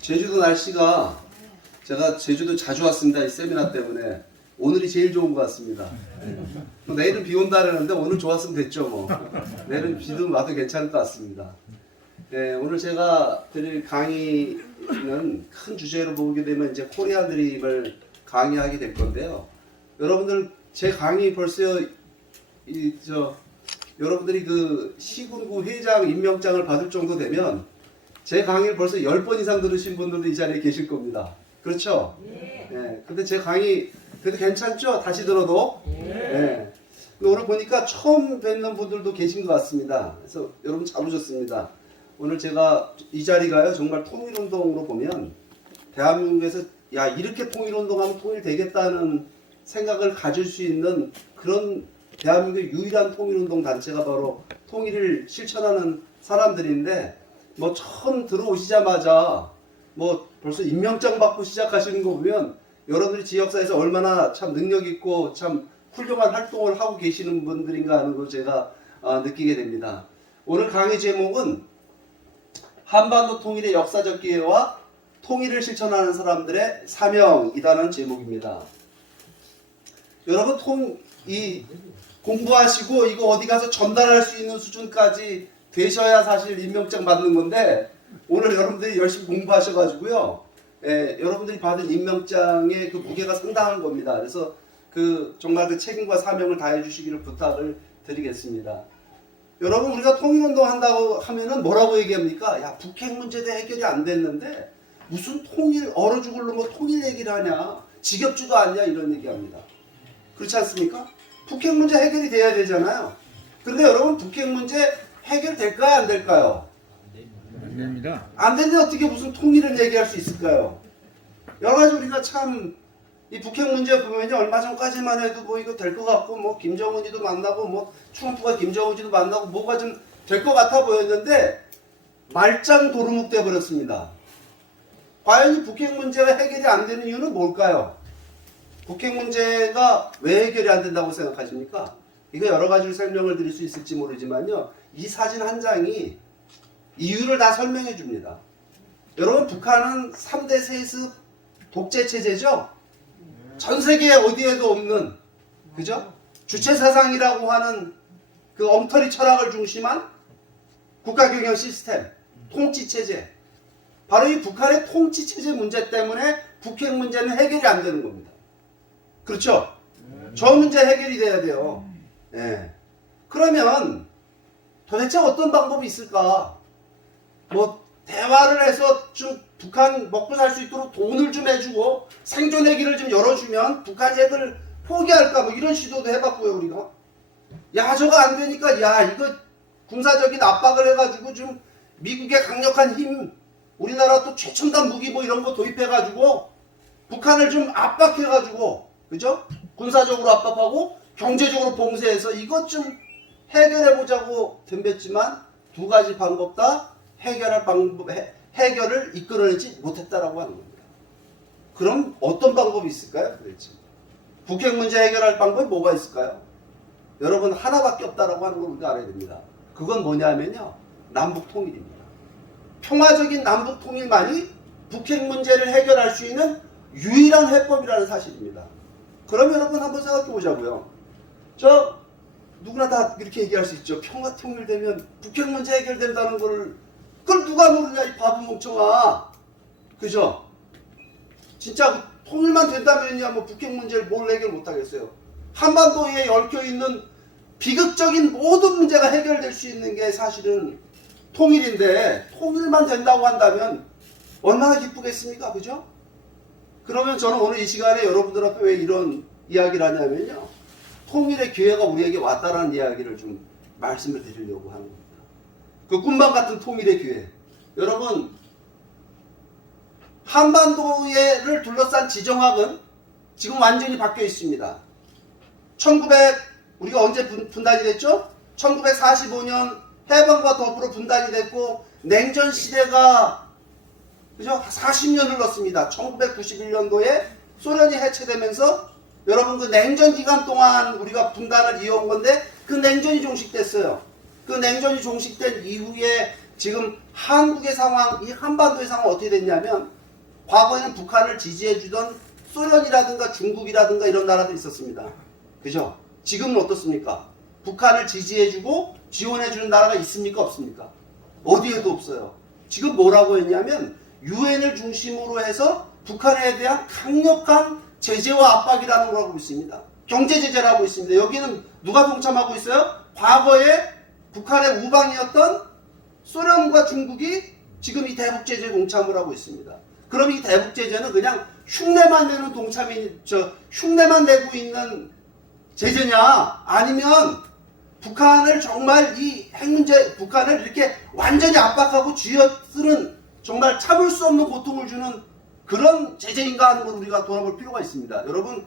제주도 날씨가 제가 제주도 자주 왔습니다. 이 세미나 때문에 오늘이 제일 좋은 것 같습니다. 내일은 비 온다 그러는데 오늘 좋았으면 됐죠 뭐. 내일은 비도 와도 괜찮을 것 같습니다. 네, 오늘 제가 드릴 강의는 큰 주제로 보게 되면 이제 코리안 드림을 강의하게 될 건데요. 여러분들 제 강의 벌써 여러분들이 그 시군구 회장 임명장을 받을 정도 되면 제 강의를 벌써 10번 이상 들으신 분들도 이 자리에 계실 겁니다. 그렇죠? 네. 근데 제 강의 그래도 괜찮죠? 다시 들어도? 네. 근데 오늘 보니까 처음 뵙는 분들도 계신 것 같습니다. 그래서 여러분 잘 오셨습니다. 오늘 제가 이 자리가요, 정말 통일운동으로 보면 대한민국에서 야, 이렇게 통일운동하면 통일되겠다는 생각을 가질 수 있는 그런 대한민국의 유일한 통일운동 단체가 바로 통일을 실천하는 사람들인데, 뭐 처음 들어오시자마자 뭐 벌써 임명장 받고 시작하시는 거 보면 여러분들이 지역사회에서 얼마나 참 능력 있고 참 훌륭한 활동을 하고 계시는 분들인가 하는 걸 제가 느끼게 됩니다. 오늘 강의 제목은 한반도 통일의 역사적 기회와 통일을 실천하는 사람들의 사명이라는 제목입니다. 여러분 공부하시고 이거 어디 가서 전달할 수 있는 수준까지 되셔야 사실 임명장 받는 건데, 오늘 여러분들이 열심히 공부하셔가지고요, 여러분들이 받은 임명장의 그 무게가 상당한 겁니다. 그래서 정말 그 책임과 사명을 다해 주시기를 부탁을 드리겠습니다. 여러분, 우리가 통일운동 한다고 하면은 뭐라고 얘기합니까? 야, 북핵 문제도 해결이 안 됐는데 무슨 얼어 죽을 놈의 통일 얘기를 하냐, 지겹지도 않냐, 이런 얘기합니다. 그렇지 않습니까? 북핵 문제 해결이 돼야 되잖아요. 그런데 여러분, 북핵 문제 해결될까요, 안 될까요? 안 됩니다. 안 되는데 어떻게 무슨 통일을 얘기할 수 있을까요? 여러 가지 우리가 참 이 북핵 문제 보면요, 얼마 전까지만 해도 뭐 이거 될 것 같고, 뭐 김정은이도 만나고, 뭐 트럼프가 김정은이도 만나고, 뭐가 좀 될 것 같아 보였는데 말짱 도루묵 돼 버렸습니다. 과연 이 북핵 문제가 해결이 안 되는 이유는 뭘까요? 북핵 문제가 왜 해결이 안 된다고 생각하십니까? 이거 여러 가지로 설명을 드릴 수 있을지 모르지만요, 이 사진 한 장이 이유를 다 설명해 줍니다. 여러분, 북한은 3대 세습 독재 체제죠? 전 세계 어디에도 없는, 그죠? 주체사상이라고 하는 그 엉터리 철학을 중심한 국가경영 시스템, 통치체제. 바로 이 북한의 통치체제 문제 때문에 북핵 문제는 해결이 안 되는 겁니다. 그렇죠? 저 문제 해결이 돼야 돼요. 네. 그러면 도대체 어떤 방법이 있을까? 뭐 대화를 해서 좀 북한 먹고 살 수 있도록 돈을 좀 해주고 생존의 길을 좀 열어주면 북한 핵을 포기할까, 뭐 이런 시도도 해봤고요. 우리가 야, 저거 안 되니까 야, 이거 군사적인 압박을 해가지고 좀 미국의 강력한 힘, 우리나라 또 최첨단 무기 뭐 이런 거 도입해가지고 북한을 좀 압박해가지고, 그죠? 군사적으로 압박하고 경제적으로 봉쇄해서 이것 좀 해결해보자고 덤볐지만 두 가지 방법 다 해결을 이끌어내지 못했다라고 하는 겁니다. 그럼 어떤 방법이 있을까요? 도대체 북핵 문제 해결할 방법이 뭐가 있을까요? 여러분, 하나밖에 없다라고 하는 걸 우리가 알아야 됩니다. 그건 뭐냐면요, 남북 통일입니다. 평화적인 남북 통일만이 북핵 문제를 해결할 수 있는 유일한 해법이라는 사실입니다. 그럼 여러분 한번 생각해 보자고요. 누구나 다 이렇게 얘기할 수 있죠. 평화 통일되면 북핵 문제 해결된다는 걸, 그걸 누가 모르냐, 이 바보 멍청아. 그죠? 진짜 통일만 된다면야 뭐 북핵 문제를 뭘 해결 못하겠어요. 한반도에 얽혀있는 비극적인 모든 문제가 해결될 수 있는 게 사실은 통일인데, 통일만 된다고 한다면 얼마나 기쁘겠습니까? 그죠? 그러면 저는 오늘 이 시간에 여러분들 앞에 왜 이런 이야기를 하냐면요, 통일의 기회가 우리에게 왔다라는 이야기를 좀 말씀을 드리려고 하는 겁니다. 그 꿈만 같은 통일의 기회. 여러분, 한반도를 둘러싼 지정학은 지금 완전히 바뀌어 있습니다. 우리가 언제 분단이 됐죠? 1945년 해방과 더불어 분단이 됐고, 냉전 시대가, 그죠? 40년 흘렀습니다. 1991년도에 소련이 해체되면서 여러분, 그 냉전 기간 동안 우리가 분단을 이어온 건데 그 냉전이 종식됐어요. 그 냉전이 종식된 이후에 지금 한국의 상황, 이 한반도의 상황 어떻게 됐냐면 과거에는 북한을 지지해주던 소련이라든가 중국이라든가 이런 나라들이 있었습니다. 그죠? 지금은 어떻습니까? 북한을 지지해주고 지원해주는 나라가 있습니까? 없습니까? 어디에도 없어요. 지금 뭐라고 했냐면 유엔을 중심으로 해서 북한에 대한 강력한 제재와 압박이라는 걸 하고 있습니다. 경제 제재를 하고 있습니다. 여기는 누가 동참하고 있어요? 과거에 북한의 우방이었던 소련과 중국이 지금 이 대북 제재에 동참을 하고 있습니다. 그럼 이 대북 제재는 그냥 흉내만 내는 흉내만 내고 있는 제재냐? 아니면 북한을 정말 이 핵 문제, 북한을 이렇게 완전히 압박하고 쥐어쓰는 정말 참을 수 없는 고통을 주는 그런 제재인가 하는 걸 우리가 돌아볼 필요가 있습니다. 여러분,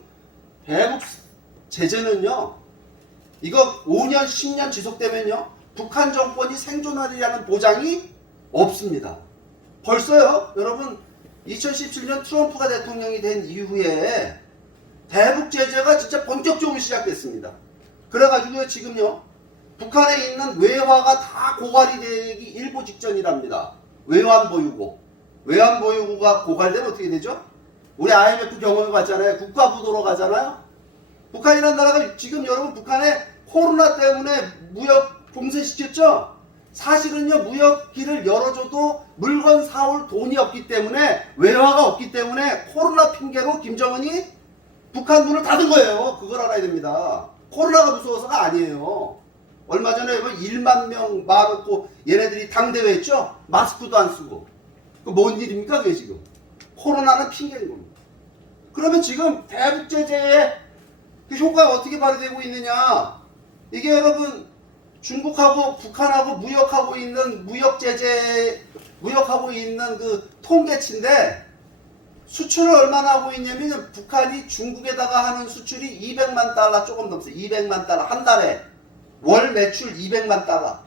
대북 제재는요, 이거 5년, 10년 지속되면요, 북한 정권이 생존하리라는 보장이 없습니다. 벌써요, 여러분, 2017년 트럼프가 대통령이 된 이후에 대북 제재가 진짜 본격적으로 시작됐습니다. 그래가지고 지금요, 북한에 있는 외화가 다 고갈이 되기 일보 직전이랍니다. 외환 보유고. 외환 보유고가 고갈되면 어떻게 되죠? 우리 IMF 경험해 봤잖아요. 국가부도로 가잖아요. 북한이라는 나라가 지금 여러분 북한에 코로나 때문에 무역 봉쇄시켰죠? 사실은요, 무역길을 열어줘도 물건 사올 돈이 없기 때문에, 외화가 없기 때문에 코로나 핑계로 김정은이 북한 문을 닫은 거예요. 그걸 알아야 됩니다. 코로나가 무서워서가 아니에요. 얼마 전에 1만 명 말았고 얘네들이 당대회 했죠? 마스크도 안 쓰고. 그 뭔 일입니까 그게 지금? 코로나는 핑계인 겁니다. 그러면 지금 대북 제재의 그 효과가 어떻게 발휘되고 있느냐? 이게 여러분 중국하고 북한하고 무역하고 있는 무역하고 있는 그 통계치인데, 수출을 얼마나 하고 있냐면 북한이 중국에다가 하는 수출이 200만 달러 조금 넘어요. 200만 달러 한 달에. 월 매출 200만 달러.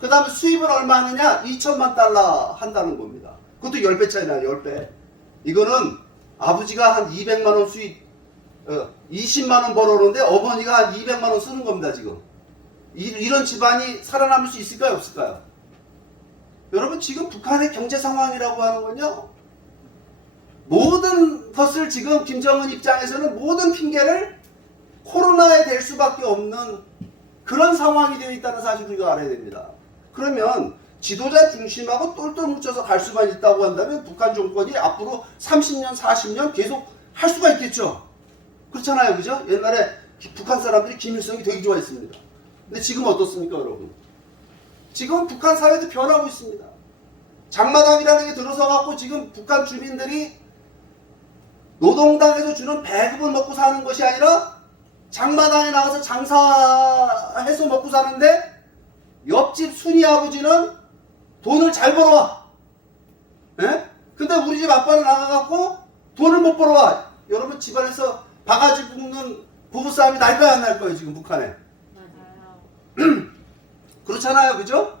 그 다음에 수입을 얼마 하느냐? 2천만 달러 한다는 겁니다. 그것도 10배 차이 나요. 10배. 이거는 아버지가 한 200만 원 수입 20만 원 벌어오는데 어머니가 한 200만 원 쓰는 겁니다. 지금. 이런 집안이 살아남을 수 있을까요? 없을까요? 여러분, 지금 북한의 경제 상황이라고 하는 건요, 모든 것을 지금 김정은 입장에서는 모든 핑계를 코로나에 댈 수밖에 없는 그런 상황이 되어 있다는 사실을 우리가 알아야 됩니다. 그러면 지도자 중심하고 똘똘 뭉쳐서 갈 수만 있다고 한다면 북한 정권이 앞으로 30년, 40년 계속 할 수가 있겠죠. 그렇잖아요. 그죠? 옛날에 북한 사람들이 김일성이 되게 좋아했습니다. 근데 지금 어떻습니까, 여러분? 지금 북한 사회도 변하고 있습니다. 장마당이라는 게 들어서 갖고 지금 북한 주민들이 노동당에서 주는 배급을 먹고 사는 것이 아니라 장마당에 나가서 장사해서 먹고 사는데, 옆집 순이 아버지는 돈을 잘 벌어와. 예? 근데 우리 집 아빠는 나가갖고 돈을 못 벌어와. 여러분, 집안에서 바가지 굽는 부부싸움이 날까요, 안 날까요, 지금 북한에? 맞아요. 그렇잖아요. 그죠?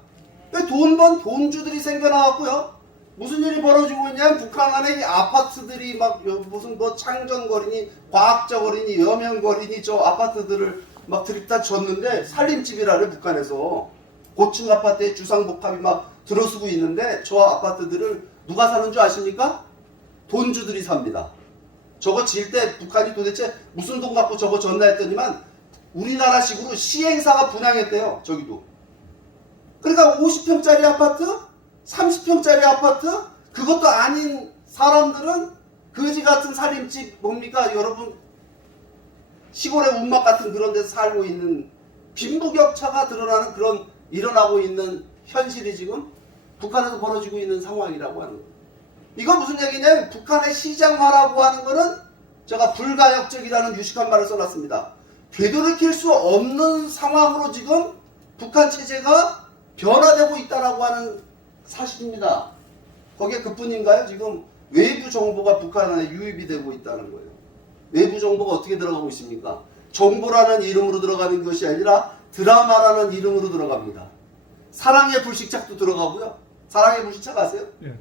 돈 번 돈주들이 생겨나왔고요. 무슨 일이 벌어지고 있냐면 북한 안에 이 아파트들이 막 무슨 뭐 창전거리니 과학자거리니 여명거리니 저 아파트들을 막 들이다 줬는데, 살림집이라래 북한에서. 고층 아파트에 주상복합이 막 들어서고 있는데 저 아파트들을 누가 사는 줄 아십니까? 돈주들이 삽니다. 저거 질 때 북한이 도대체 무슨 돈 갖고 저거 졌나 했더니만 우리나라식으로 시행사가 분양했대요. 저기도. 그러니까 50평짜리 아파트, 30평짜리 아파트, 그것도 아닌 사람들은 거지 같은 살림집, 뭡니까 여러분, 시골의 운막 같은 그런 데서 살고 있는, 빈부격차가 드러나는 그런 일어나고 있는 현실이 지금 북한에서 벌어지고 있는 상황이라고 하는 거예요. 이거 무슨 얘기냐면 북한의 시장화라고 하는 거는 제가 불가역적이라는 유식한 말을 써놨습니다. 되돌이킬 수 없는 상황으로 지금 북한 체제가 변화되고 있다라고 하는 사실입니다. 거기에 그뿐인가요? 지금 외부 정보가 북한 안에 유입이 되고 있다는 거예요. 외부 정보가 어떻게 들어가고 있습니까? 정보라는 이름으로 들어가는 것이 아니라 드라마라는 이름으로 들어갑니다. 사랑의 불식착도 들어가고요. 사랑의 불식착 아세요? 네.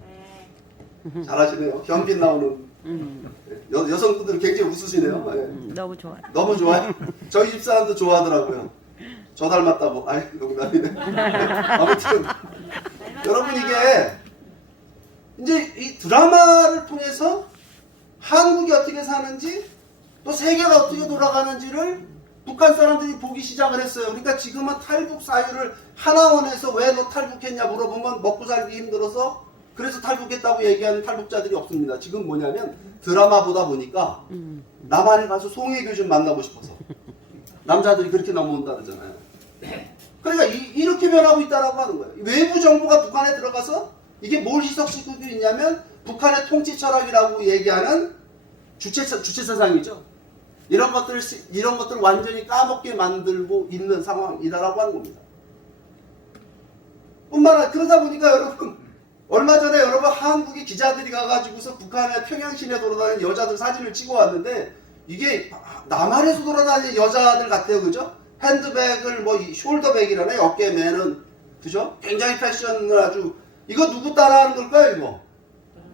네. 잘하시네요. 현빈 나오는 여성분들 굉장히 웃으시네요. 네. 너무 좋아요. 너무 좋아요. 저희 집사람도 좋아하더라고요. 저 닮았다고. 아이, 농담이네. 아무튼 여러분 이게 이제 이 드라마를 통해서 한국이 어떻게 사는지 또 세계가 어떻게 돌아가는지를 북한 사람들이 보기 시작을 했어요. 그러니까 지금은 탈북 사유를 하나원에서 왜 너 탈북했냐 물어보면 먹고 살기 힘들어서 그래서 탈북했다고 얘기하는 탈북자들이 없습니다. 지금 뭐냐면 드라마 보다 보니까 남한에 가서 송혜교 좀 만나고 싶어서 남자들이 그렇게 넘어온다 그러잖아요. 그러니까 이렇게 변하고 있다라고 하는 거예요. 외부 정부가 북한에 들어가서 이게 뭘 희석시키고 있냐면 북한의 통치 철학이라고 얘기하는 주체사상이죠. 이런 것들을 완전히 까먹게 만들고 있는 상황이다라고 하는 겁니다. 뿐만 아니라 그러다 보니까 여러분 얼마 전에 여러분 한국의 기자들이 가가지고서 북한의 평양시내 돌아다니는 여자들 사진을 찍어 왔는데 이게 남한에서 돌아다니는 여자들 같아요, 그죠? 핸드백을 뭐 숄더백이라네 어깨에 매는 그죠? 굉장히 패션을 아주 이거 누구 따라하는 걸까요, 이거?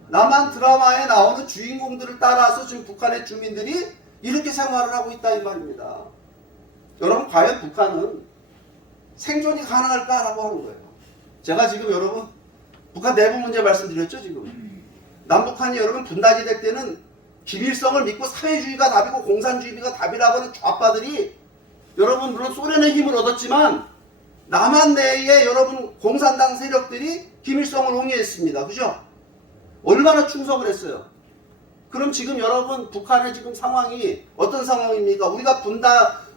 남한 드라마에 나오는 주인공들을 따라서 지금 북한의 주민들이 이렇게 생활을 하고 있다 이 말입니다. 여러분 과연 북한은 생존이 가능할까라고 하는 거예요. 제가 지금 여러분 북한 내부 문제 말씀드렸죠 지금. 남북한이 여러분 분단이 될 때는 김일성을 믿고 사회주의가 답이고 공산주의가 답이라고 하는 좌파들이 여러분 물론 소련의 힘을 얻었지만 남한 내에 여러분 공산당 세력들이 김일성을 옹호했습니다. 그죠? 얼마나 충성을 했어요. 그럼 지금 여러분 북한의 지금 상황이 어떤 상황입니까? 우리가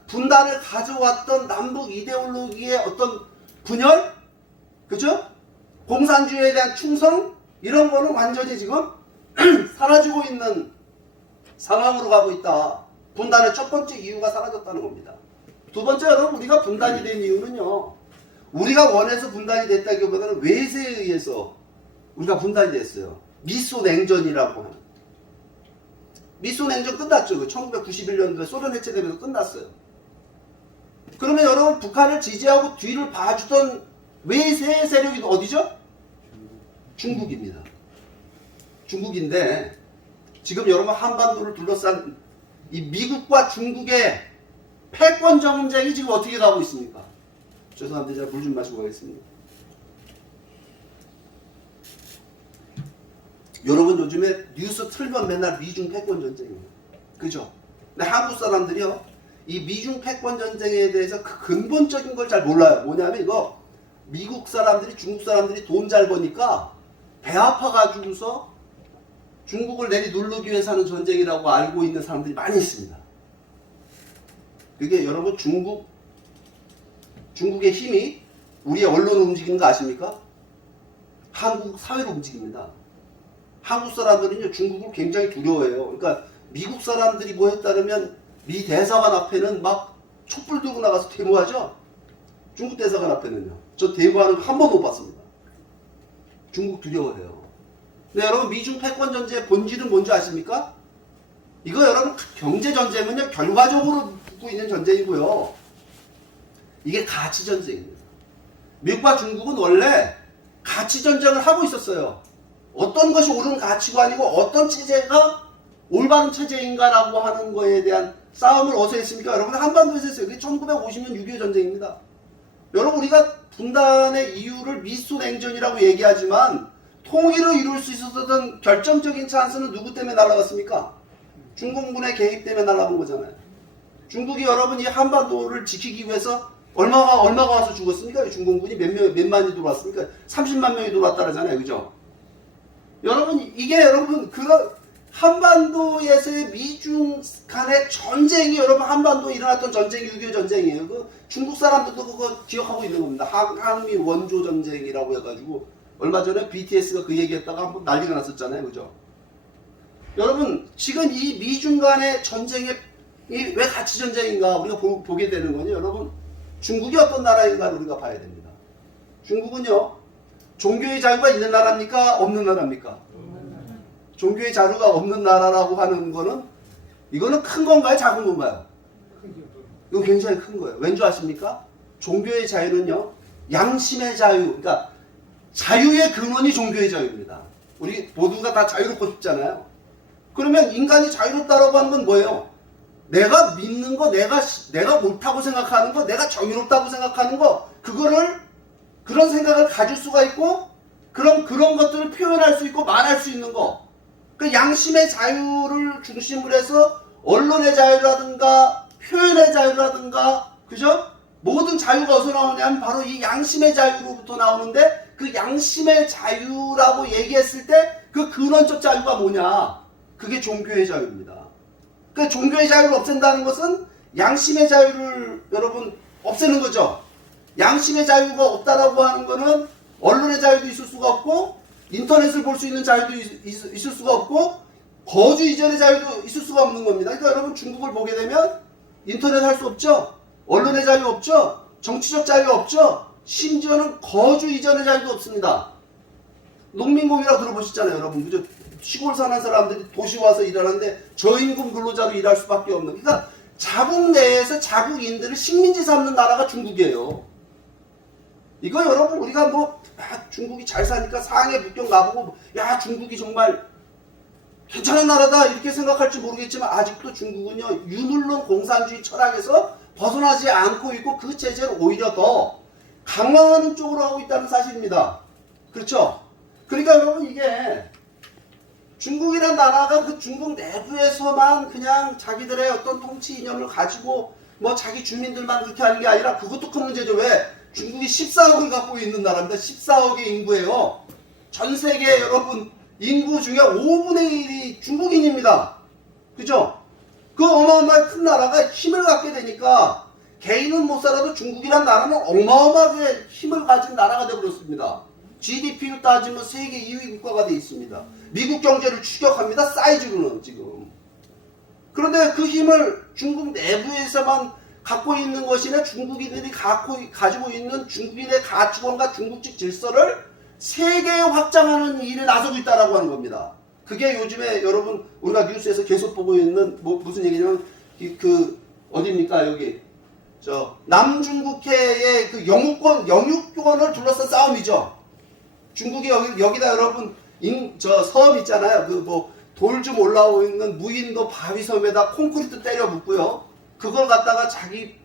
분단을 가져왔던 남북 이데올로기의 어떤 분열? 그죠? 공산주의에 대한 충성? 이런 거는 완전히 지금 사라지고 있는 상황으로 가고 있다. 분단의 첫 번째 이유가 사라졌다는 겁니다. 두 번째 여러분 우리가 분단이 된 이유는요. 우리가 원해서 분단이 됐다기보다는 외세에 의해서 우리가 분단이 됐어요. 미소 냉전이라고 하는. 미소 냉전 끝났죠. 1991년도에 소련 해체되면서 끝났어요. 그러면 여러분 북한을 지지하고 뒤를 봐주던 외세 세력이 어디죠? 중국입니다. 중국인데 지금 여러분 한반도를 둘러싼 이 미국과 중국의 패권 정쟁이 지금 어떻게 가고 있습니까? 죄송합니다. 제가 물 좀 마시고 가겠습니다. 여러분 요즘에 뉴스 틀면 맨날 미중 패권 전쟁이에요. 그죠? 근데 한국 사람들이요. 이 미중 패권 전쟁에 대해서 그 근본적인 걸 잘 몰라요. 뭐냐면 이거 미국 사람들이 중국 사람들이 돈 잘 버니까 배 아파가지고서 중국을 내리 누르기 위해서 하는 전쟁이라고 알고 있는 사람들이 많이 있습니다. 그게 여러분 중국의 힘이 우리의 언론을 움직이는 거 아십니까? 한국 사회를 움직입니다. 한국 사람들은요 중국을 굉장히 두려워해요. 그러니까 미국 사람들이 뭐 했다면 미 대사관 앞에는 막 촛불 들고 나가서 데모하죠. 중국 대사관 앞에는요. 저 데모하는 거 한 번 못 봤습니다. 중국 두려워해요. 근데 여러분 미중 패권 전쟁의 본질은 뭔지 아십니까? 이거 여러분 경제 전쟁은요 결과적으로 붙고 있는 전쟁이고요. 이게 가치 전쟁입니다. 미국과 중국은 원래 가치 전쟁을 하고 있었어요. 어떤 것이 옳은 가치관이고 어떤 체제가 올바른 체제인가라고 하는 거에 대한 싸움을 어디서 했습니까? 여러분 한반도에서 했어요. 그게 1950년 6.25 전쟁입니다. 여러분 우리가 분단의 이유를 미소냉전이라고 얘기하지만 통일을 이룰 수 있었던 결정적인 찬스는 누구 때문에 날아갔습니까? 중공군의 개입 때문에 날아간 거잖아요. 중국이 여러분 이 한반도를 지키기 위해서 얼마가 와서 죽었습니까? 중공군이 몇만이 들어왔습니까? 30만 명이 들어왔다 그러잖아요. 그죠? 여러분 이게 여러분 그 한반도에서의 미중 간의 전쟁이 여러분 한반도에 일어났던 전쟁이 6.25 전쟁이에요. 그 중국 사람들도 그거 기억하고 있는 겁니다. 항미 원조 전쟁이라고 해가지고 얼마 전에 BTS가 그 얘기했다가 한번 난리가 났었잖아요. 그죠? 여러분 지금 이 미중 간의 전쟁이 왜 가치 전쟁인가 우리가 보게 되는 거냐. 여러분 중국이 어떤 나라인가를 우리가 봐야 됩니다. 중국은요 종교의 자유가 있는 나라입니까? 없는 나라입니까? 종교의 자유가 없는 나라라고 하는 거는 이거는 큰 건가요? 작은 건가요? 이거 굉장히 큰 거예요. 왠지 아십니까? 종교의 자유는요 양심의 자유, 그러니까 자유의 근원이 종교의 자유입니다. 우리 모두가 다 자유롭고 싶잖아요. 그러면 인간이 자유롭다라고 하는 건 뭐예요? 내가 믿는 거, 내가 옳다고 생각하는 거, 내가 정의롭다고 생각하는 거, 그거를 그런 생각을 가질 수가 있고 그럼 그런 것들을 표현할 수 있고 말할 수 있는 거. 그 양심의 자유를 중심으로 해서 언론의 자유라든가 표현의 자유라든가 그죠? 모든 자유가 어디서 나오냐면 바로 이 양심의 자유로부터 나오는데 그 양심의 자유라고 얘기했을 때 그 근원적 자유가 뭐냐? 그게 종교의 자유입니다. 그 종교의 자유를 없앤다는 것은 양심의 자유를 여러분 없애는 거죠. 양심의 자유가 없다라고 하는 거는 언론의 자유도 있을 수가 없고 인터넷을 볼 수 있는 자유도 있을 수가 없고 거주 이전의 자유도 있을 수가 없는 겁니다. 그러니까 여러분 중국을 보게 되면 인터넷 할 수 없죠. 언론의 자유 없죠. 정치적 자유 없죠. 심지어는 거주 이전의 자유도 없습니다. 농민공이라고 들어보셨잖아요. 여러분. 그죠? 시골 사는 사람들이 도시 와서 일하는데 저임금 근로자로 일할 수밖에 없는. 그러니까 자국 내에서 자국인들을 식민지 삼는 나라가 중국이에요. 이거 여러분 우리가 뭐 중국이 잘 사니까 상해 북경 가보고 야 중국이 정말 괜찮은 나라다 이렇게 생각할지 모르겠지만 아직도 중국은요 유물론 공산주의 철학에서 벗어나지 않고 있고 그 체제를 오히려 더 강화하는 쪽으로 하고 있다는 사실입니다. 그렇죠? 그러니까 여러분 이게 중국이라는 나라가 그 중국 내부에서만 그냥 자기들의 어떤 통치 이념을 가지고 뭐 자기 주민들만 그렇게 하는 게 아니라 그것도 큰 문제죠. 왜? 중국이 14억을 갖고 있는 나라입니다. 14억의 인구예요. 전 세계 여러분 인구 중에 5분의 1이 중국인입니다. 그죠? 그 어마어마한 큰 나라가 힘을 갖게 되니까 개인은 못 살아도 중국이란 나라는 어마어마하게 힘을 가진 나라가 되어버렸습니다. GDP로 따지면 세계 2위 국가가 되어 있습니다. 미국 경제를 추격합니다. 사이즈로는 지금. 그런데 그 힘을 중국 내부에서만 갖고 있는 것이나 중국인들이 가지고 있는 중국인의 가치관과 중국적 질서를 세계에 확장하는 일에 나서고 있다라고 하는 겁니다. 그게 요즘에 여러분 우리가 뉴스에서 계속 보고 있는 무슨 얘기냐면 어디입니까 여기 저 남중국해의 그 영유권을 둘러싼 싸움이죠. 중국이 여기다 여러분 저 섬 있잖아요. 그 뭐 돌 좀 올라오고 있는 무인도 바위섬에다 콘크리트 때려 묻고요. 그걸 갖다가 자기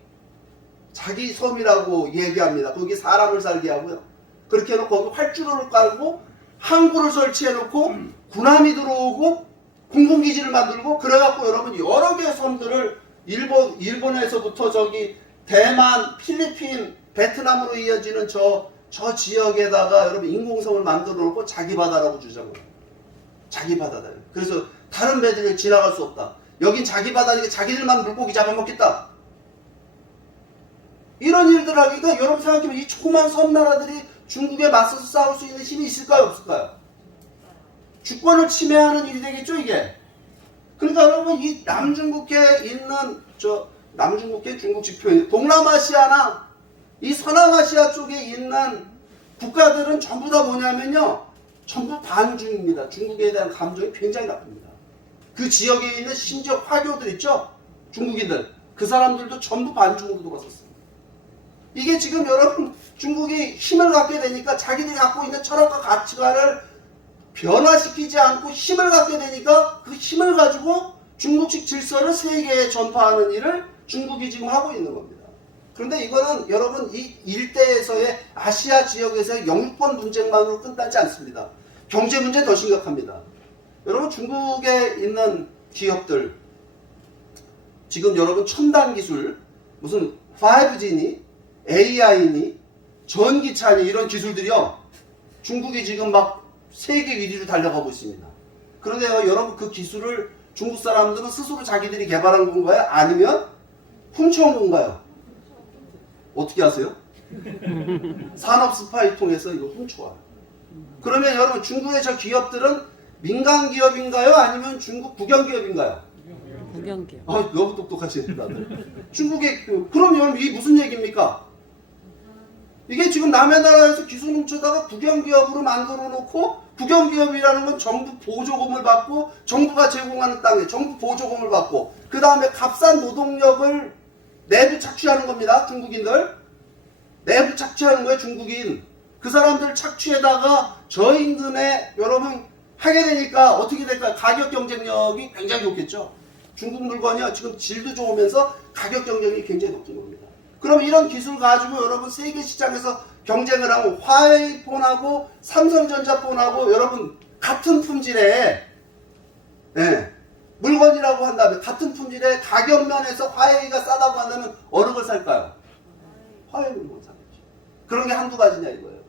섬이라고 얘기합니다. 거기 사람을 살게 하고요. 그렇게 해놓고 거기 활주로를 깔고 항구를 설치해놓고 군함이 들어오고 공군기지를 만들고 그래갖고 여러분 여러 개의 섬들을 일본에서부터 저기 대만, 필리핀, 베트남으로 이어지는 저 지역에다가 여러분 인공섬을 만들어 놓고 자기 바다라고 주장해요. 자기 바다다. 그래서 다른 배들이 지나갈 수 없다. 여긴 자기 바다니까 자기들만 물고기 잡아먹겠다. 이런 일들 하기가 여러분 생각해보면 이 조그만 섬나라들이 중국에 맞서서 싸울 수 있는 힘이 있을까요? 없을까요? 주권을 침해하는 일이 되겠죠 이게. 그러니까 여러분 이 남중국해에 있는 남중국해 중국식 표현 동남아시아나 이 서남아시아 쪽에 있는 국가들은 전부 다 뭐냐면요 전부 반중입니다. 중국에 대한 감정이 굉장히 나쁩니다. 그 지역에 있는 심지어 화교들 있죠? 중국인들 그 사람들도 전부 반중으로 돌아섰습니다. 이게 지금 여러분 중국이 힘을 갖게 되니까 자기들이 갖고 있는 철학과 가치관을 변화시키지 않고 힘을 갖게 되니까 그 힘을 가지고 중국식 질서를 세계에 전파하는 일을 중국이 지금 하고 있는 겁니다. 그런데 이거는 여러분 이 일대에서의 아시아 지역에서의 영유권 문제만으로 끝나지 않습니다. 경제 문제 더 심각합니다. 여러분 중국에 있는 기업들 지금 여러분 첨단 기술 무슨 5G니 AI니 전기차니 이런 기술들이요 중국이 지금 막 세계 위기로 달려가고 있습니다. 그런데 여러분 그 기술을 중국 사람들은 스스로 자기들이 개발한 건가요? 아니면 훔쳐온 건가요? 어떻게 아세요? 산업 스파이 통해서 이거 훔쳐와요. 그러면 여러분 중국의 저 기업들은 민간 기업인가요? 아니면 중국 국영 기업인가요? 국영 기업. 너무 똑똑하시네 다들. 중국의 그럼 여러분 이게 무슨 얘기입니까? 이게 지금 남의 나라에서 기술 훔쳐다가 국영 기업으로 만들어 놓고 국영 기업이라는 건 정부 보조금을 받고 정부가 제공하는 땅에 정부 보조금을 받고 그 다음에 값싼 노동력을 내부 착취하는 겁니다. 중국인들 내부 착취하는 거예요. 중국인 그 사람들 착취에다가 저임금에 여러분 하게 되니까 어떻게 될까요? 가격 경쟁력이 굉장히 높겠죠. 중국 물건이요 지금 질도 좋으면서 가격 경쟁력이 굉장히 높은 겁니다. 그럼 이런 기술 가지고 여러분 세계 시장에서 경쟁을 하고 화웨이폰하고 삼성전자폰하고 여러분 같은 품질의 물건이라고 한다면 같은 품질의 가격 면에서 화웨이가 싸다고 한다면 어느 걸 살까요? 화웨이 물건 사겠죠. 그런 게 한두 가지냐 이거예요.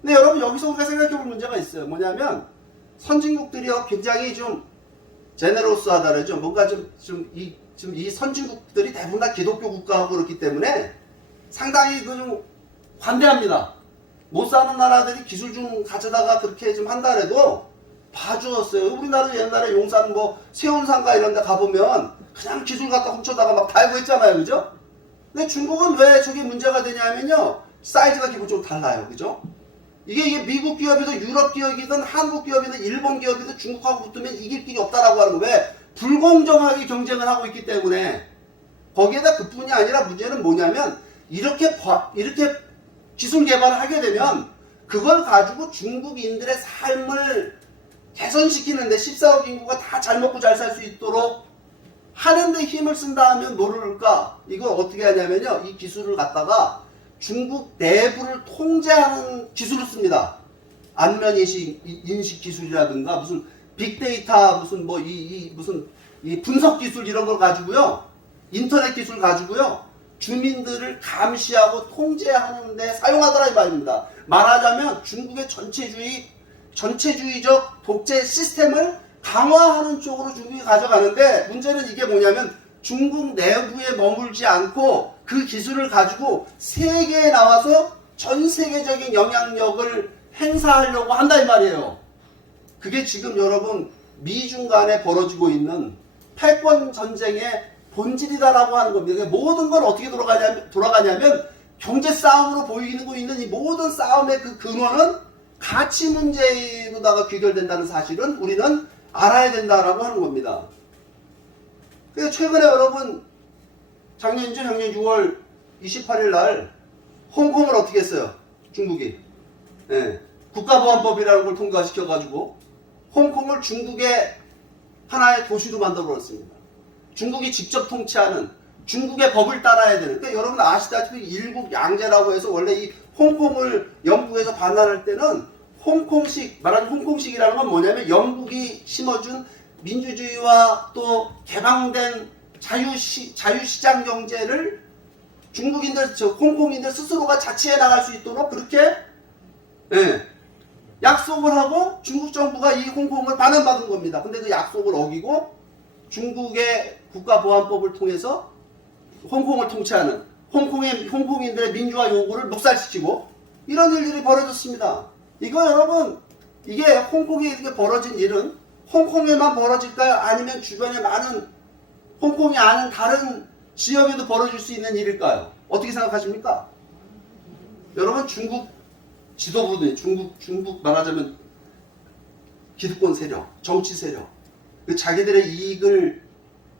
근데 여러분 여기서 우리가 생각해 볼 문제가 있어요. 뭐냐면 선진국들이요 굉장히 좀 제네로스하다 그러죠. 뭔가 이 선진국들이 대부분 다 기독교 국가하고 그렇기 때문에 상당히 좀 관대합니다. 못 사는 나라들이 기술 좀 가져다가 그렇게 좀 한다 해도 봐주었어요. 우리나라 옛날에 용산 뭐 세운상가 이런 데 가보면 그냥 기술 갖다 훔쳐다가 막 달고 있잖아요. 그죠? 근데 중국은 왜 저게 문제가 되냐면요. 사이즈가 기본적으로 달라요. 그죠? 이게 미국 기업이든 유럽 기업이든 한국 기업이든 일본 기업이든 중국하고 붙으면 이길 길이 없다라고 하는 거. 왜? 불공정하게 경쟁을 하고 있기 때문에. 거기에다 그뿐이 아니라 문제는 뭐냐면 이렇게 기술 개발을 하게 되면 그걸 가지고 중국인들의 삶을 개선시키는데 14억 인구가 다 잘 먹고 잘 살 수 있도록 하는데 힘을 쓴다 하면 모를까? 이거 어떻게 하냐면요. 이 기술을 갖다가 중국 내부를 통제하는 기술을 씁니다. 안면 인식 기술이라든가 무슨 빅데이터 무슨 뭐 무슨 이 분석 기술 이런 걸 가지고요. 인터넷 기술 가지고요. 주민들을 감시하고 통제하는데 사용하더라 이 말입니다. 말하자면 중국의 전체주의적 독재 시스템을 강화하는 쪽으로 중국이 가져가는데 문제는 이게 뭐냐면 중국 내부에 머물지 않고 그 기술을 가지고 세계에 나와서 전 세계적인 영향력을 행사하려고 한다 이 말이에요. 그게 지금 여러분 미중 간에 벌어지고 있는 패권 전쟁의 본질이다라고 하는 겁니다. 모든 건 어떻게 돌아가냐면 경제 싸움으로 보이고 있는 이 모든 싸움의 그 근원은 가치 문제로다가 귀결된다는 사실은 우리는 알아야 된다라고 하는 겁니다. 그래서 최근에 여러분 작년 6월 28일 날 홍콩을 어떻게 했어요? 중국이 국가보안법이라는 걸 통과시켜가지고 홍콩을 중국의 하나의 도시로 만들어버렸습니다. 중국이 직접 통치하는 중국의 법을 따라야 되는. 그러니까 여러분 아시다시피 일국 양제라고 해서 원래 이 홍콩을 영국에서 반환할 때는 말하는 홍콩식이라는 건 뭐냐면 영국이 심어준 민주주의와 또 개방된 자유시장 경제를 홍콩인들 스스로가 자치해 나갈 수 있도록 그렇게 약속을 하고 중국 정부가 이 홍콩을 반환받은 겁니다. 근데 그 약속을 어기고 중국의 국가보안법을 통해서 홍콩을 통치하는 홍콩인들의 민주화 요구를 묵살시키고 이런 일들이 벌어졌습니다. 이거 여러분 이게 홍콩에 이렇게 벌어진 일은 홍콩에만 벌어질까요? 아니면 주변에 많은 홍콩이 아닌 다른 지역에도 벌어질 수 있는 일일까요? 어떻게 생각하십니까? 여러분 중국 지도부들 중국 말하자면 기득권 세력, 정치 세력 자기들의 이익을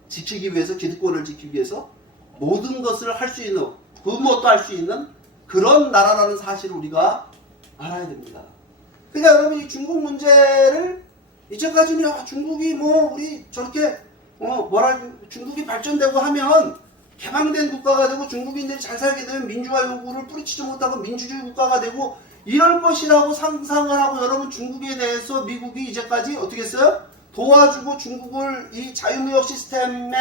지키기 위해서 기득권을 지키기 위해서 모든 것을 할 수 있는 그 무엇도 할 수 있는 그런 나라라는 사실을 우리가 알아야 됩니다. 그러니까 여러분 이 중국 문제를 이제까지는 중국이 뭐 우리 저렇게 중국이 발전되고 하면 개방된 국가가 되고 중국인들이 잘 살게 되면 민주화 요구를 뿌리치지 못하고 민주주의 국가가 되고 이럴 것이라고 상상을 하고 여러분 중국에 대해서 미국이 이제까지 어떻게 했어요? 도와주고 중국을 이 자유무역 시스템에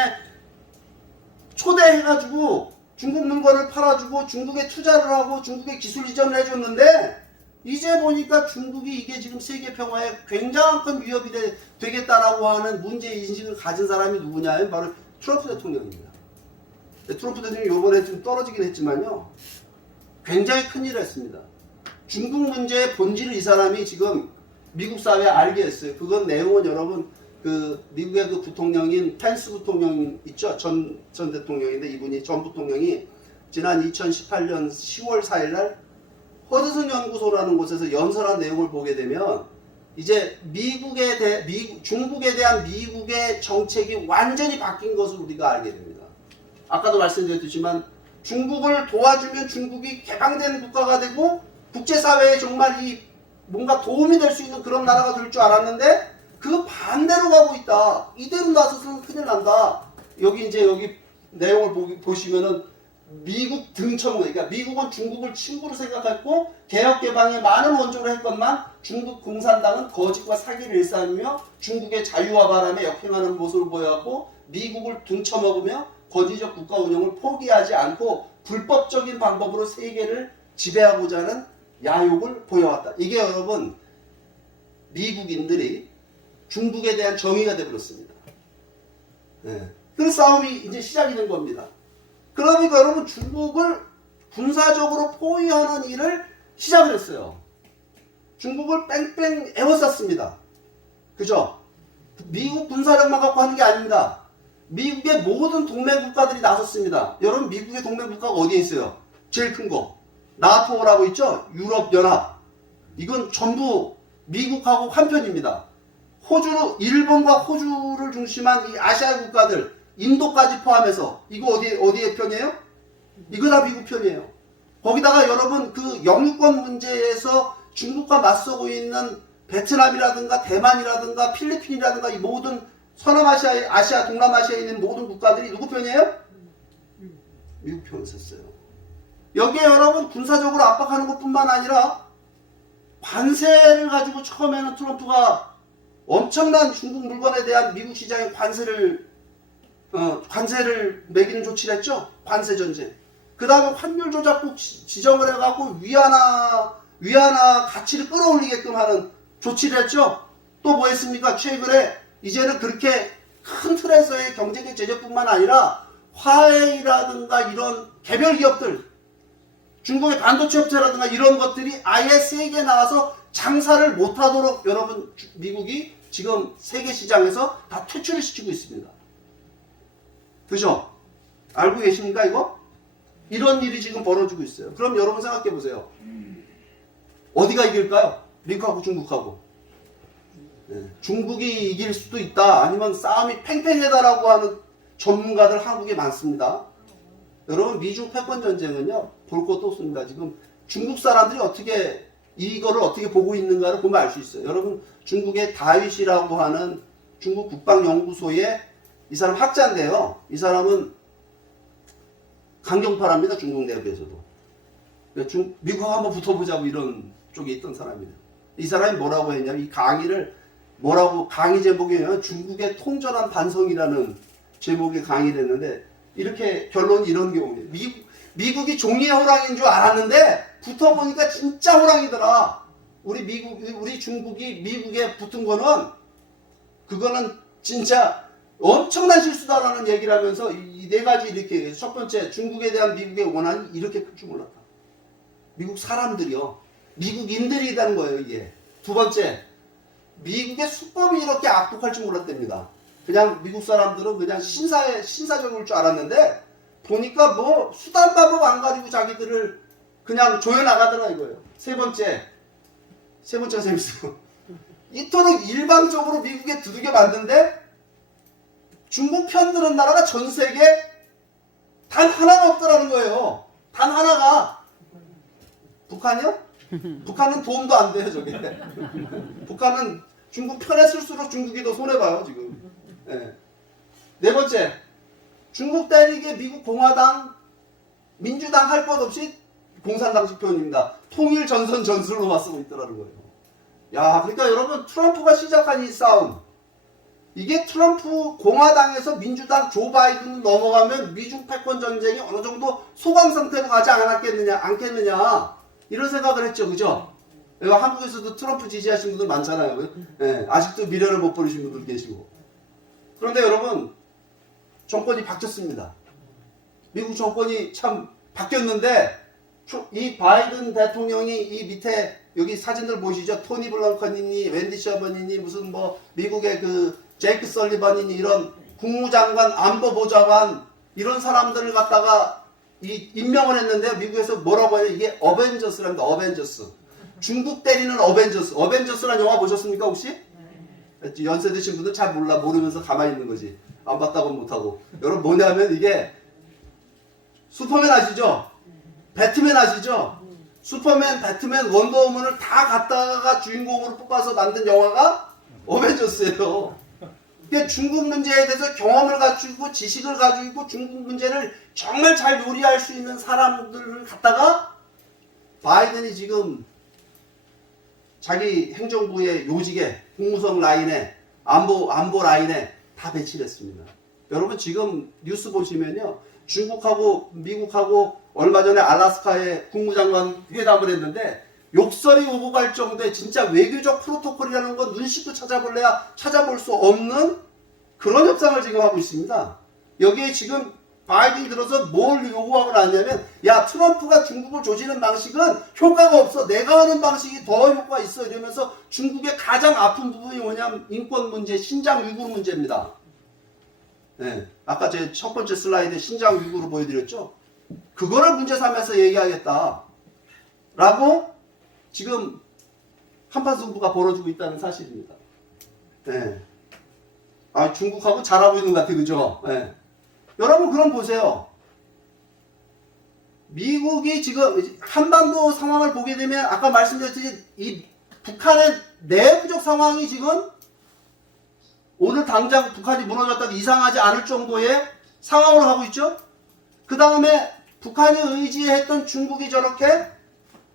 초대해가지고 중국 물건을 팔아주고 중국에 투자를 하고 중국에 기술 이전을 해줬는데 이제 보니까 중국이 이게 지금 세계 평화에 굉장한 큰 위협이 되겠다라고 하는 문제인식을 가진 사람이 누구냐면 바로 트럼프 대통령입니다. 트럼프 대통령이 이번에 좀 떨어지긴 했지만요. 굉장히 큰일을 했습니다. 중국 문제의 본질을 이 사람이 지금 미국 사회에 알게 했어요. 그건 내용은 여러분 그 미국의 그 부통령인 펜스 부통령 있죠. 전 대통령인데 이분이 전 부통령이 지난 2018년 10월 4일 날 허드슨 연구소라는 곳에서 연설한 내용을 보게 되면 이제 중국에 대한 미국의 정책이 완전히 바뀐 것을 우리가 알게 됩니다. 아까도 말씀드렸지만 중국을 도와주면 중국이 개방된 국가가 되고 국제사회에 정말 뭔가 도움이 될 수 있는 그런 나라가 될 줄 알았는데 그 반대로 가고 있다. 이대로 놔서는 큰일 난다. 여기 내용을 보시면은 미국 등쳐먹, 그러니까 미국은 중국을 친구로 생각했고 개혁개방에 많은 원조를 했건만 중국 공산당은 거짓과 사기를 일삼으며 중국의 자유와 바람에 역행하는 모습을 보여왔고 미국을 등쳐먹으며 거짓적 국가 운영을 포기하지 않고 불법적인 방법으로 세계를 지배하고자 하는 야욕을 보여왔다. 이게 여러분 미국인들이 중국에 대한 정의가 되어버렸습니다. 네. 그 싸움이 이제 시작이 된 겁니다. 그러니까 여러분 중국을 군사적으로 포위하는 일을 시작을 했어요. 중국을 뺑뺑 에워쌌습니다. 그죠? 미국 군사력만 갖고 하는 게 아닙니다. 미국의 모든 동맹 국가들이 나섰습니다. 여러분 미국의 동맹 국가가 어디에 있어요? 제일 큰 거. 나토라고 있죠? 유럽연합. 이건 전부 미국하고 한편입니다. 일본과 호주를 중심한 이 아시아 국가들, 인도까지 포함해서 이거 어디의 편이에요? 이거 다 미국 편이에요. 거기다가 여러분 그 영유권 문제에서 중국과 맞서고 있는 베트남이라든가 대만이라든가 필리핀이라든가 이 모든 서남아시아, 아시아, 동남아시아에 있는 모든 국가들이 누구 편이에요? 미국 편을 섰어요. 여기에 여러분 군사적으로 압박하는 것뿐만 아니라 관세를 가지고 처음에는 트럼프가 엄청난 중국 물건에 대한 미국 시장의 관세를 매기는 조치를 했죠. 관세 전쟁. 그 다음에 환율 조작국 지정을 해갖고 위안화 가치를 끌어올리게끔 하는 조치를 했죠. 또 뭐 했습니까? 최근에 이제는 그렇게 큰 틀에서의 경제적 제재뿐만 아니라 화웨이라든가 이런 개별 기업들, 중국의 반도체 업체라든가 이런 것들이 아예 세계에 나와서 장사를 못하도록 여러분 미국이 지금 세계 시장에서 다 퇴출을 시키고 있습니다. 그죠? 알고 계십니까 이거? 이런 일이 지금 벌어지고 있어요. 그럼 여러분 생각해 보세요. 어디가 이길까요? 미국하고 중국하고. 네. 중국이 이길 수도 있다. 아니면 싸움이 팽팽하다라고 하는 전문가들 한국에 많습니다. 여러분 미중 패권 전쟁은요 볼 것도 없습니다. 지금 중국 사람들이 이거를 어떻게 보고 있는가를 보면 알 수 있어요. 여러분 중국의 다윗이라고 하는 중국 국방연구소의 이 사람 학자인데요. 이 사람은 강경파랍니다. 중국 내부에서도. 미국하고 한번 붙어보자고 이런 쪽에 있던 사람이에요. 이 사람이 뭐라고 했냐면 이 강의 제목이에요. 중국의 통전한 반성이라는 제목의 강의를 했는데 이렇게 결론이 이런 경우예요. 미국이 종이의 호랑이인 줄 알았는데 붙어보니까 진짜 호랑이더라. 우리 중국이 미국에 붙은 거는 그거는 진짜 엄청난 실수다라는 얘기를 하면서 이 네 가지 이렇게 얘기해요. 첫 번째, 중국에 대한 미국의 원한이 이렇게 클 줄 몰랐다. 미국 사람들이요. 미국인들이라는 거예요, 이게. 두 번째, 미국의 수법이 이렇게 악독할 줄 몰랐답니다. 그냥 미국 사람들은 그냥 신사적일 줄 알았는데 보니까 뭐 수단 방법 안 가지고 자기들을 그냥 조여나가더라 이거예요. 세 번째가 재밌어. 이토록 일방적으로 미국에 두들겨 만든데 중국 편드는 나라가 전 세계 단 하나가 없더라는 거예요. 단 하나가. 북한이요? 북한은 도움도 안 돼요, 저게. 북한은 중국 편에 쓸수록 중국이 더 손해봐요, 지금. 네 번째, 중국 때리기에 미국 공화당, 민주당 할 것 없이 공산당식 표현입니다. 통일 전선 전술로 맞서고 있더라는 거예요. 야, 그러니까 여러분 트럼프가 시작한 이 싸움, 이게 트럼프 공화당에서 민주당 조 바이든 넘어가면 미중 패권 전쟁이 어느 정도 소강 상태로 가지 않겠느냐 이런 생각을 했죠, 그죠? 한국에서도 트럼프 지지하신 분들 많잖아요. 아직도 미련을 못 버리신 분들 계시고. 그런데 여러분 정권이 바뀌었습니다. 미국 정권이 참 바뀌었는데 이 바이든 대통령이 이 밑에 여기 사진들 보시죠. 토니 블랑컨이니 웬디 셔먼이니 무슨 뭐 미국의 그 제이크 설리반이니 이런 국무장관, 안보보좌관 이런 사람들을 갖다가 임명을 했는데 미국에서 뭐라고 해요? 이게 어벤져스랍니다. 어벤져스. 중국 때리는 어벤져스. 어벤져스라는 영화 보셨습니까 혹시? 연세 드신 분들 잘 모르면서 가만히 있는 거지. 안 봤다고는 못하고. 여러분 뭐냐면 이게 슈퍼맨 아시죠? 배트맨 아시죠? 슈퍼맨, 배트맨, 원더우먼을 다 갖다가 주인공으로 뽑아서 만든 영화가 어벤져스예요. 그러니까 중국 문제에 대해서 경험을 갖추고 지식을 가지고 있고 중국 문제를 정말 잘 요리할 수 있는 사람들을 갖다가 바이든이 지금 자기 행정부의 요직에 국무성 라인에 안보 라인에 다 배치를 했습니다. 여러분 지금 뉴스 보시면요. 중국하고 미국하고 얼마 전에 알래스카에 국무장관 회담을 했는데 욕설이 오고 갈 정도의 진짜 외교적 프로토콜이라는 건 눈 씻고 찾아볼래야 찾아볼 수 없는 그런 협상을 지금 하고 있습니다. 여기에 지금 바이든이 들어서 뭘 요구하고 나냐면 야 트럼프가 중국을 조지는 방식은 효과가 없어. 내가 하는 방식이 더 효과가 있어. 이러면서 중국의 가장 아픈 부분이 뭐냐면 인권 문제, 신장 위구르 문제입니다. 네, 아까 제 첫 번째 슬라이드에 신장 위구르 보여드렸죠. 그거를 문제 삼아서 얘기하겠다 라고 지금 한판 승부가 벌어지고 있다는 사실입니다. 네. 아, 중국하고 잘하고 있는 것 같아요. 그죠? 네. 여러분 그럼 보세요. 미국이 지금 한반도 상황을 보게 되면 아까 말씀드렸듯이 이 북한의 내부적 상황이 지금 오늘 당장 북한이 무너졌다고 이상하지 않을 정도의 상황으로 가고 있죠. 그 다음에 북한이 의지했던 중국이 저렇게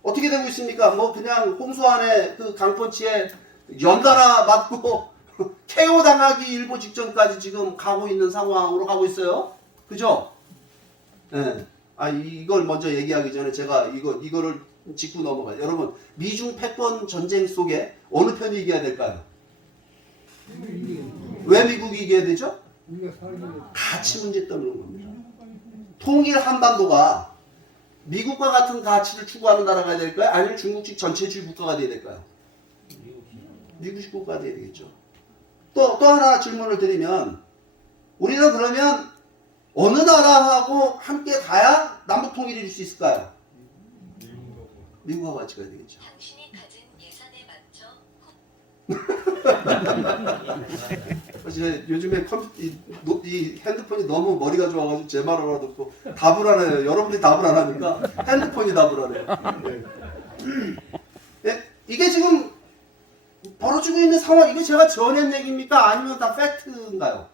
어떻게 되고 있습니까? 뭐 그냥 홍수 안에 그 강펀치에 연달아 맞고 KO 당하기 일보 직전까지 지금 가고 있는 상황으로 가고 있어요. 그죠? 네. 아, 이걸 먼저 얘기하기 전에 제가 이거를 짚고 넘어가요. 여러분, 미중 패권 전쟁 속에 어느 편이 이겨야 될까요? 왜 미국이 이겨야 되죠? 가치 문제 때문인 겁니다. 통일 한반도가 미국과 같은 가치를 추구하는 나라가 될까요? 아니면 중국식 전체주의 국가가 돼야 될까요? 미국식 국가가 돼야 되겠죠. 또 하나 질문을 드리면 우리는 그러면 어느 나라하고 함께 가야 남북 통일이 될 수 있을까요? 미국하고 같이 가야 되겠죠. 당신이 가진 예산에 맞춰 사실 요즘에 이 핸드폰이 너무 머리가 좋아가지고 제 말을 알아듣고 답을 안 해요. 여러분들이 답을 안 하니까 핸드폰이 답을 안 해요. 네. 이게 지금 벌어지고 있는 상황, 이게 제가 지어낸 얘기입니까? 아니면 다 팩트인가요?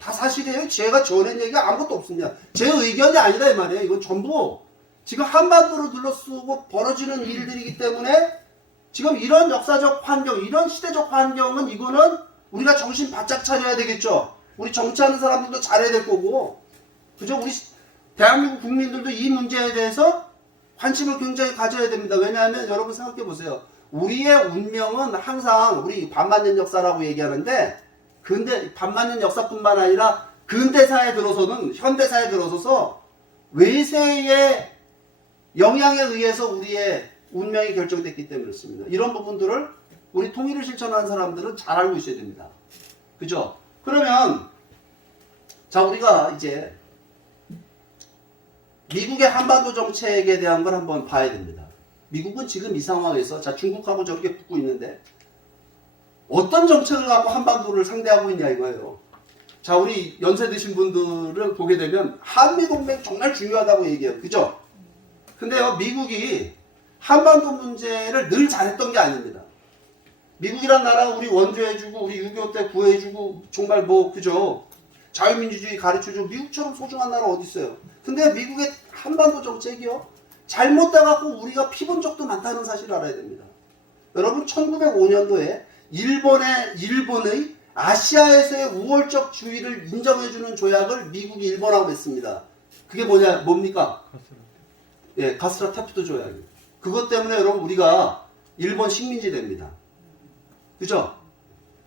다 사실이에요. 제가 지어낸 얘기가 아무것도 없습니다. 제 의견이 아니다 이 말이에요. 이건 전부 지금 한반도를 둘러쓰고 벌어지는 일들이기 때문에 지금 이런 역사적 환경, 이런 시대적 환경은 이거는 우리가 정신 바짝 차려야 되겠죠. 우리 정치하는 사람들도 잘해야 될 거고, 그죠? 우리 대한민국 국민들도 이 문제에 대해서 관심을 굉장히 가져야 됩니다. 왜냐하면 여러분 생각해 보세요. 우리의 운명은 항상 우리 반만년 역사라고 얘기하는데, 근데 반만년 역사뿐만 아니라 근대사에 들어서는 현대사에 들어서서 외세의 영향에 의해서 우리의 운명이 결정됐기 때문에 그렇습니다. 이런 부분들을 우리 통일을 실천하는 사람들은 잘 알고 있어야 됩니다. 그죠? 그러면 자 우리가 이제 미국의 한반도 정책에 대한 걸 한번 봐야 됩니다. 미국은 지금 이 상황에서 자 중국하고 저렇게 붙고 있는데 어떤 정책을 갖고 한반도를 상대하고 있냐 이거예요. 자 우리 연세 드신 분들을 보게 되면 한미동맹 정말 중요하다고 얘기해요. 그죠? 근데요 미국이 한반도 문제를 늘 잘했던 게 아닙니다. 미국이란 나라 우리 원조해주고 우리 6.25 때 구해주고 정말 뭐 그죠? 자유민주주의 가르쳐주고 미국처럼 소중한 나라 어디 있어요? 근데 미국의 한반도 정책이요 잘못돼갖고 우리가 피본 적도 많다는 사실을 알아야 됩니다. 여러분 1905년도에 일본의 아시아에서의 우월적 주의를 인정해주는 조약을 미국이 일본하고 했습니다. 그게 뭡니까? 예, 가스라 타피도 조약이에요. 그것 때문에 여러분 우리가 일본 식민지 됩니다. 그죠?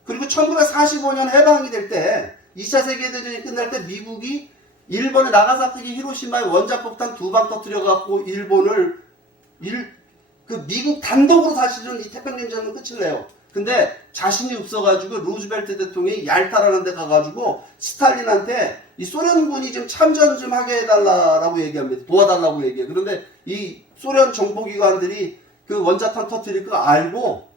그리고 1945년 해방이 될 때 2차 세계대전이 끝날 때 미국이 일본의 나가사키 히로시마에 원자폭탄 2방 터뜨려갖고 일본을 미국 단독으로 사실은 이 태평양전은 끝을 내요. 근데 자신이 없어가지고 루즈벨트 대통령이 얄타라는 데 가가지고 스탈린한테 이 소련군이 좀 참전 좀 하게 해달라고 얘기합니다. 도와달라고 얘기해요. 그런데 이 소련 정보기관들이 그 원자탄 터뜨릴 거 알고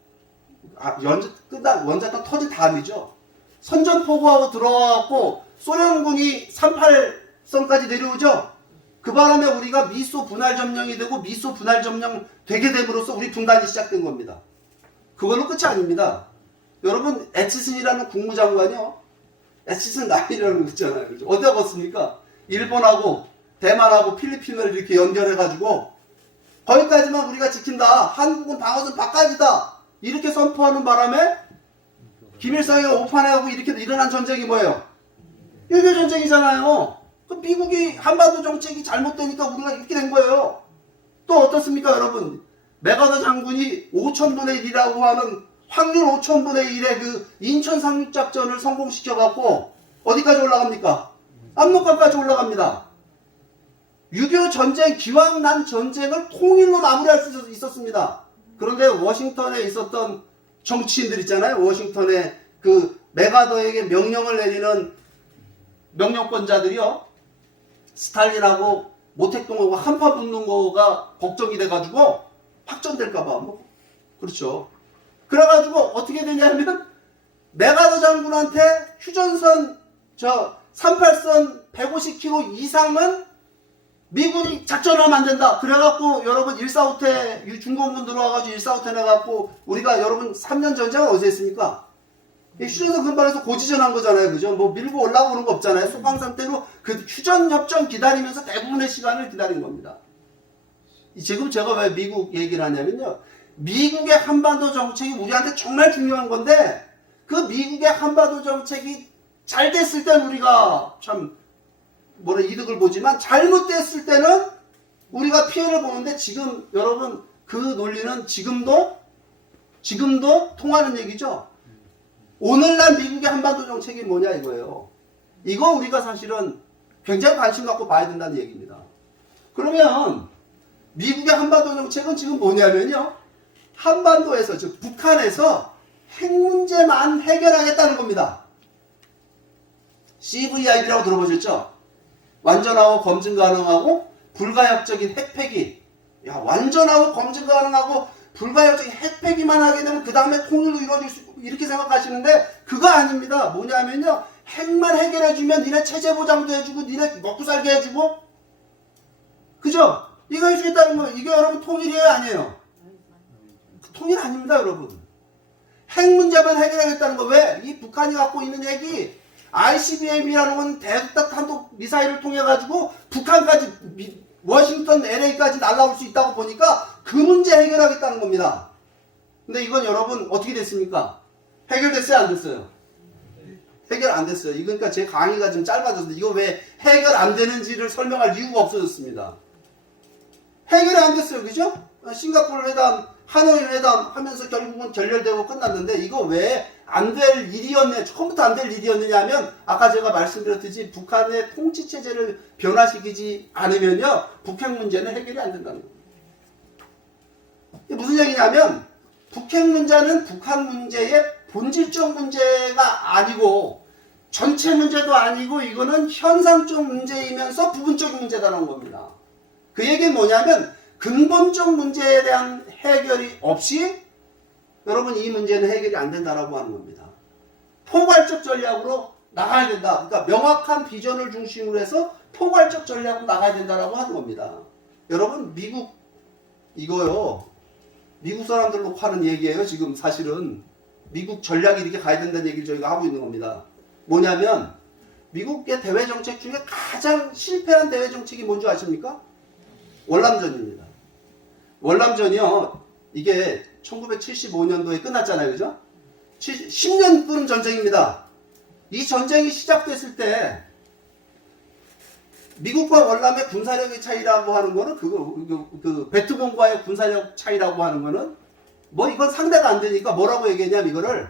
원자탄 터진 다음이죠. 선전포고하고 들어와갖고 소련군이 38선까지 내려오죠. 그 바람에 우리가 미소 분할 점령이 되고 미소 분할 점령 되게 됨으로써 우리 분단이 시작된 겁니다. 그걸로 끝이 아닙니다. 여러분 에치슨이라는 국무장관이요. 에치슨 라인이라는 거 있잖아요. 그죠? 어디다 걷습니까? 일본하고 대만하고 필리핀을 이렇게 연결해가지고 거기까지만 우리가 지킨다. 한국은 방어선 바깥이다. 이렇게 선포하는 바람에 김일성이 오판해가고 이렇게 일어난 전쟁이 뭐예요? 6.25 전쟁이잖아요. 그 미국이 한반도 정책이 잘못되니까 우리가 이렇게 된 거예요. 또 어떻습니까, 여러분? 메가더 장군이 5,000분의 1이라고 하는 확률 5,000분의 1의 그 인천 상륙작전을 성공시켜갖고 어디까지 올라갑니까? 압록강까지 올라갑니다. 6.25 전쟁, 기왕 난 전쟁을 통일로 마무리할 수 있었습니다. 그런데 워싱턴에 있었던 정치인들 있잖아요. 워싱턴에 그 메가더에게 명령을 내리는 명령권자들이요. 스탈린하고 모택동하고 한파 붙는 거가 걱정이 돼가지고 확전될까봐 뭐 그렇죠. 그래가지고 어떻게 되냐면 메가더 장군한테 휴전선 38선 150km 이상은 미군이 작전하면 안 된다. 그래갖고 여러분 145태 중공군 들어와가지고 145태 내갖고 우리가 여러분 3년 전쟁을 어디서 했습니까? 휴전선 근방에서 고지전한 거잖아요. 그죠? 뭐 밀고 올라오는 거 없잖아요. 소강 상태로 그 휴전 협정 기다리면서 대부분의 시간을 기다린 겁니다. 지금 제가 왜 미국 얘기를 하냐면요. 미국의 한반도 정책이 우리한테 정말 중요한 건데 그 미국의 한반도 정책이 잘 됐을 땐 우리가 참 이득을 보지만 잘못됐을 때는 우리가 피해를 보는데 지금 여러분 그 논리는 지금도 통하는 얘기죠. 오늘날 미국의 한반도 정책이 뭐냐 이거예요. 이거 우리가 사실은 굉장히 관심 갖고 봐야 된다는 얘기입니다. 그러면 미국의 한반도 정책은 지금 뭐냐면요. 한반도에서 즉 북한에서 핵 문제만 해결하겠다는 겁니다. CVIP라고 들어보셨죠? 완전하고 검증 가능하고 불가역적인 핵폐기. 야, 완전하고 검증 가능하고 불가역적인 핵폐기만 하게 되면 그 다음에 통일로 이루어질 수 있고 이렇게 생각하시는데 그거 아닙니다. 뭐냐면요. 핵만 해결해주면 니네 체제 보장도 해주고 니네 먹고 살게 해주고 그죠? 이거 해주겠다는 거예요. 이게 여러분 통일이에요 아니에요? 통일 아닙니다 여러분. 핵 문제만 해결하겠다는 거. 왜? 이 북한이 갖고 있는 핵이 ICBM이라는 건 대극단 탄도 미사일을 통해 가지고 북한까지 워싱턴 LA까지 날아올 수 있다고 보니까 그 문제 해결하겠다는 겁니다. 근데 이건 여러분 어떻게 됐습니까? 해결됐어요 안 됐어요? 해결 안 됐어요. 이거니까 제 강의가 좀 짧아졌는데 이거 왜 해결 안 되는지를 설명할 이유가 없어졌습니다. 해결이 안 됐어요. 그죠? 싱가포르 회담, 하노이 회담 하면서 결국은 결렬되고 끝났는데 이거 왜 안 될 일이었냐, 처음부터 안 될 일이었느냐 하면 아까 제가 말씀드렸듯이 북한의 통치체제를 변화시키지 않으면요 북핵 문제는 해결이 안 된다는 겁니다. 이게 무슨 얘기냐면 북핵 문제는 북한 문제의 본질적 문제가 아니고 전체 문제도 아니고 이거는 현상적 문제이면서 부분적인 문제다라는 겁니다. 그 얘기는 뭐냐면 근본적 문제에 대한 해결이 없이 여러분 이 문제는 해결이 안 된다라고 하는 겁니다. 포괄적 전략으로 나가야 된다. 그러니까 명확한 비전을 중심으로 해서 포괄적 전략으로 나가야 된다라고 하는 겁니다. 여러분 미국 이거요. 미국 사람들 놓고 하는 얘기예요. 지금 사실은 미국 전략이 이렇게 가야 된다는 얘기를 저희가 하고 있는 겁니다. 뭐냐면 미국의 대외 정책 중에 가장 실패한 대외 정책이 뭔지 아십니까? 월남전입니다. 월남전이요. 이게 1975년도에 끝났잖아요. 그죠? 10년 끄는 전쟁입니다. 이 전쟁이 시작됐을 때 미국과 월남의 군사력의 차이라고 하는 거는 그 베트공과의 군사력 차이라고 하는 거는 뭐 이건 상대가 안 되니까 뭐라고 얘기했냐면 이거를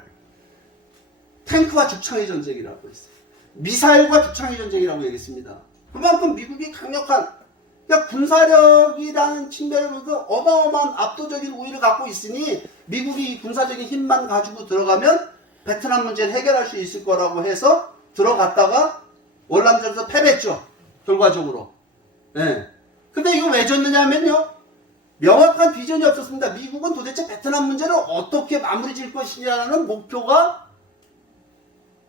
탱크와 죽창의 전쟁이라고 했어요. 미사일과 죽창의 전쟁이라고 얘기했습니다. 그만큼 미국이 강력한 그러니까 군사력이라는 측면으로도 어마어마한 압도적인 우위를 갖고 있으니 미국이 이 군사적인 힘만 가지고 들어가면 베트남 문제를 해결할 수 있을 거라고 해서 들어갔다가 월남전에서 패배했죠. 결과적으로. 네. 근데 이거 왜 졌느냐면요. 명확한 비전이 없었습니다. 미국은 도대체 베트남 문제를 어떻게 마무리 질 것이냐는 목표가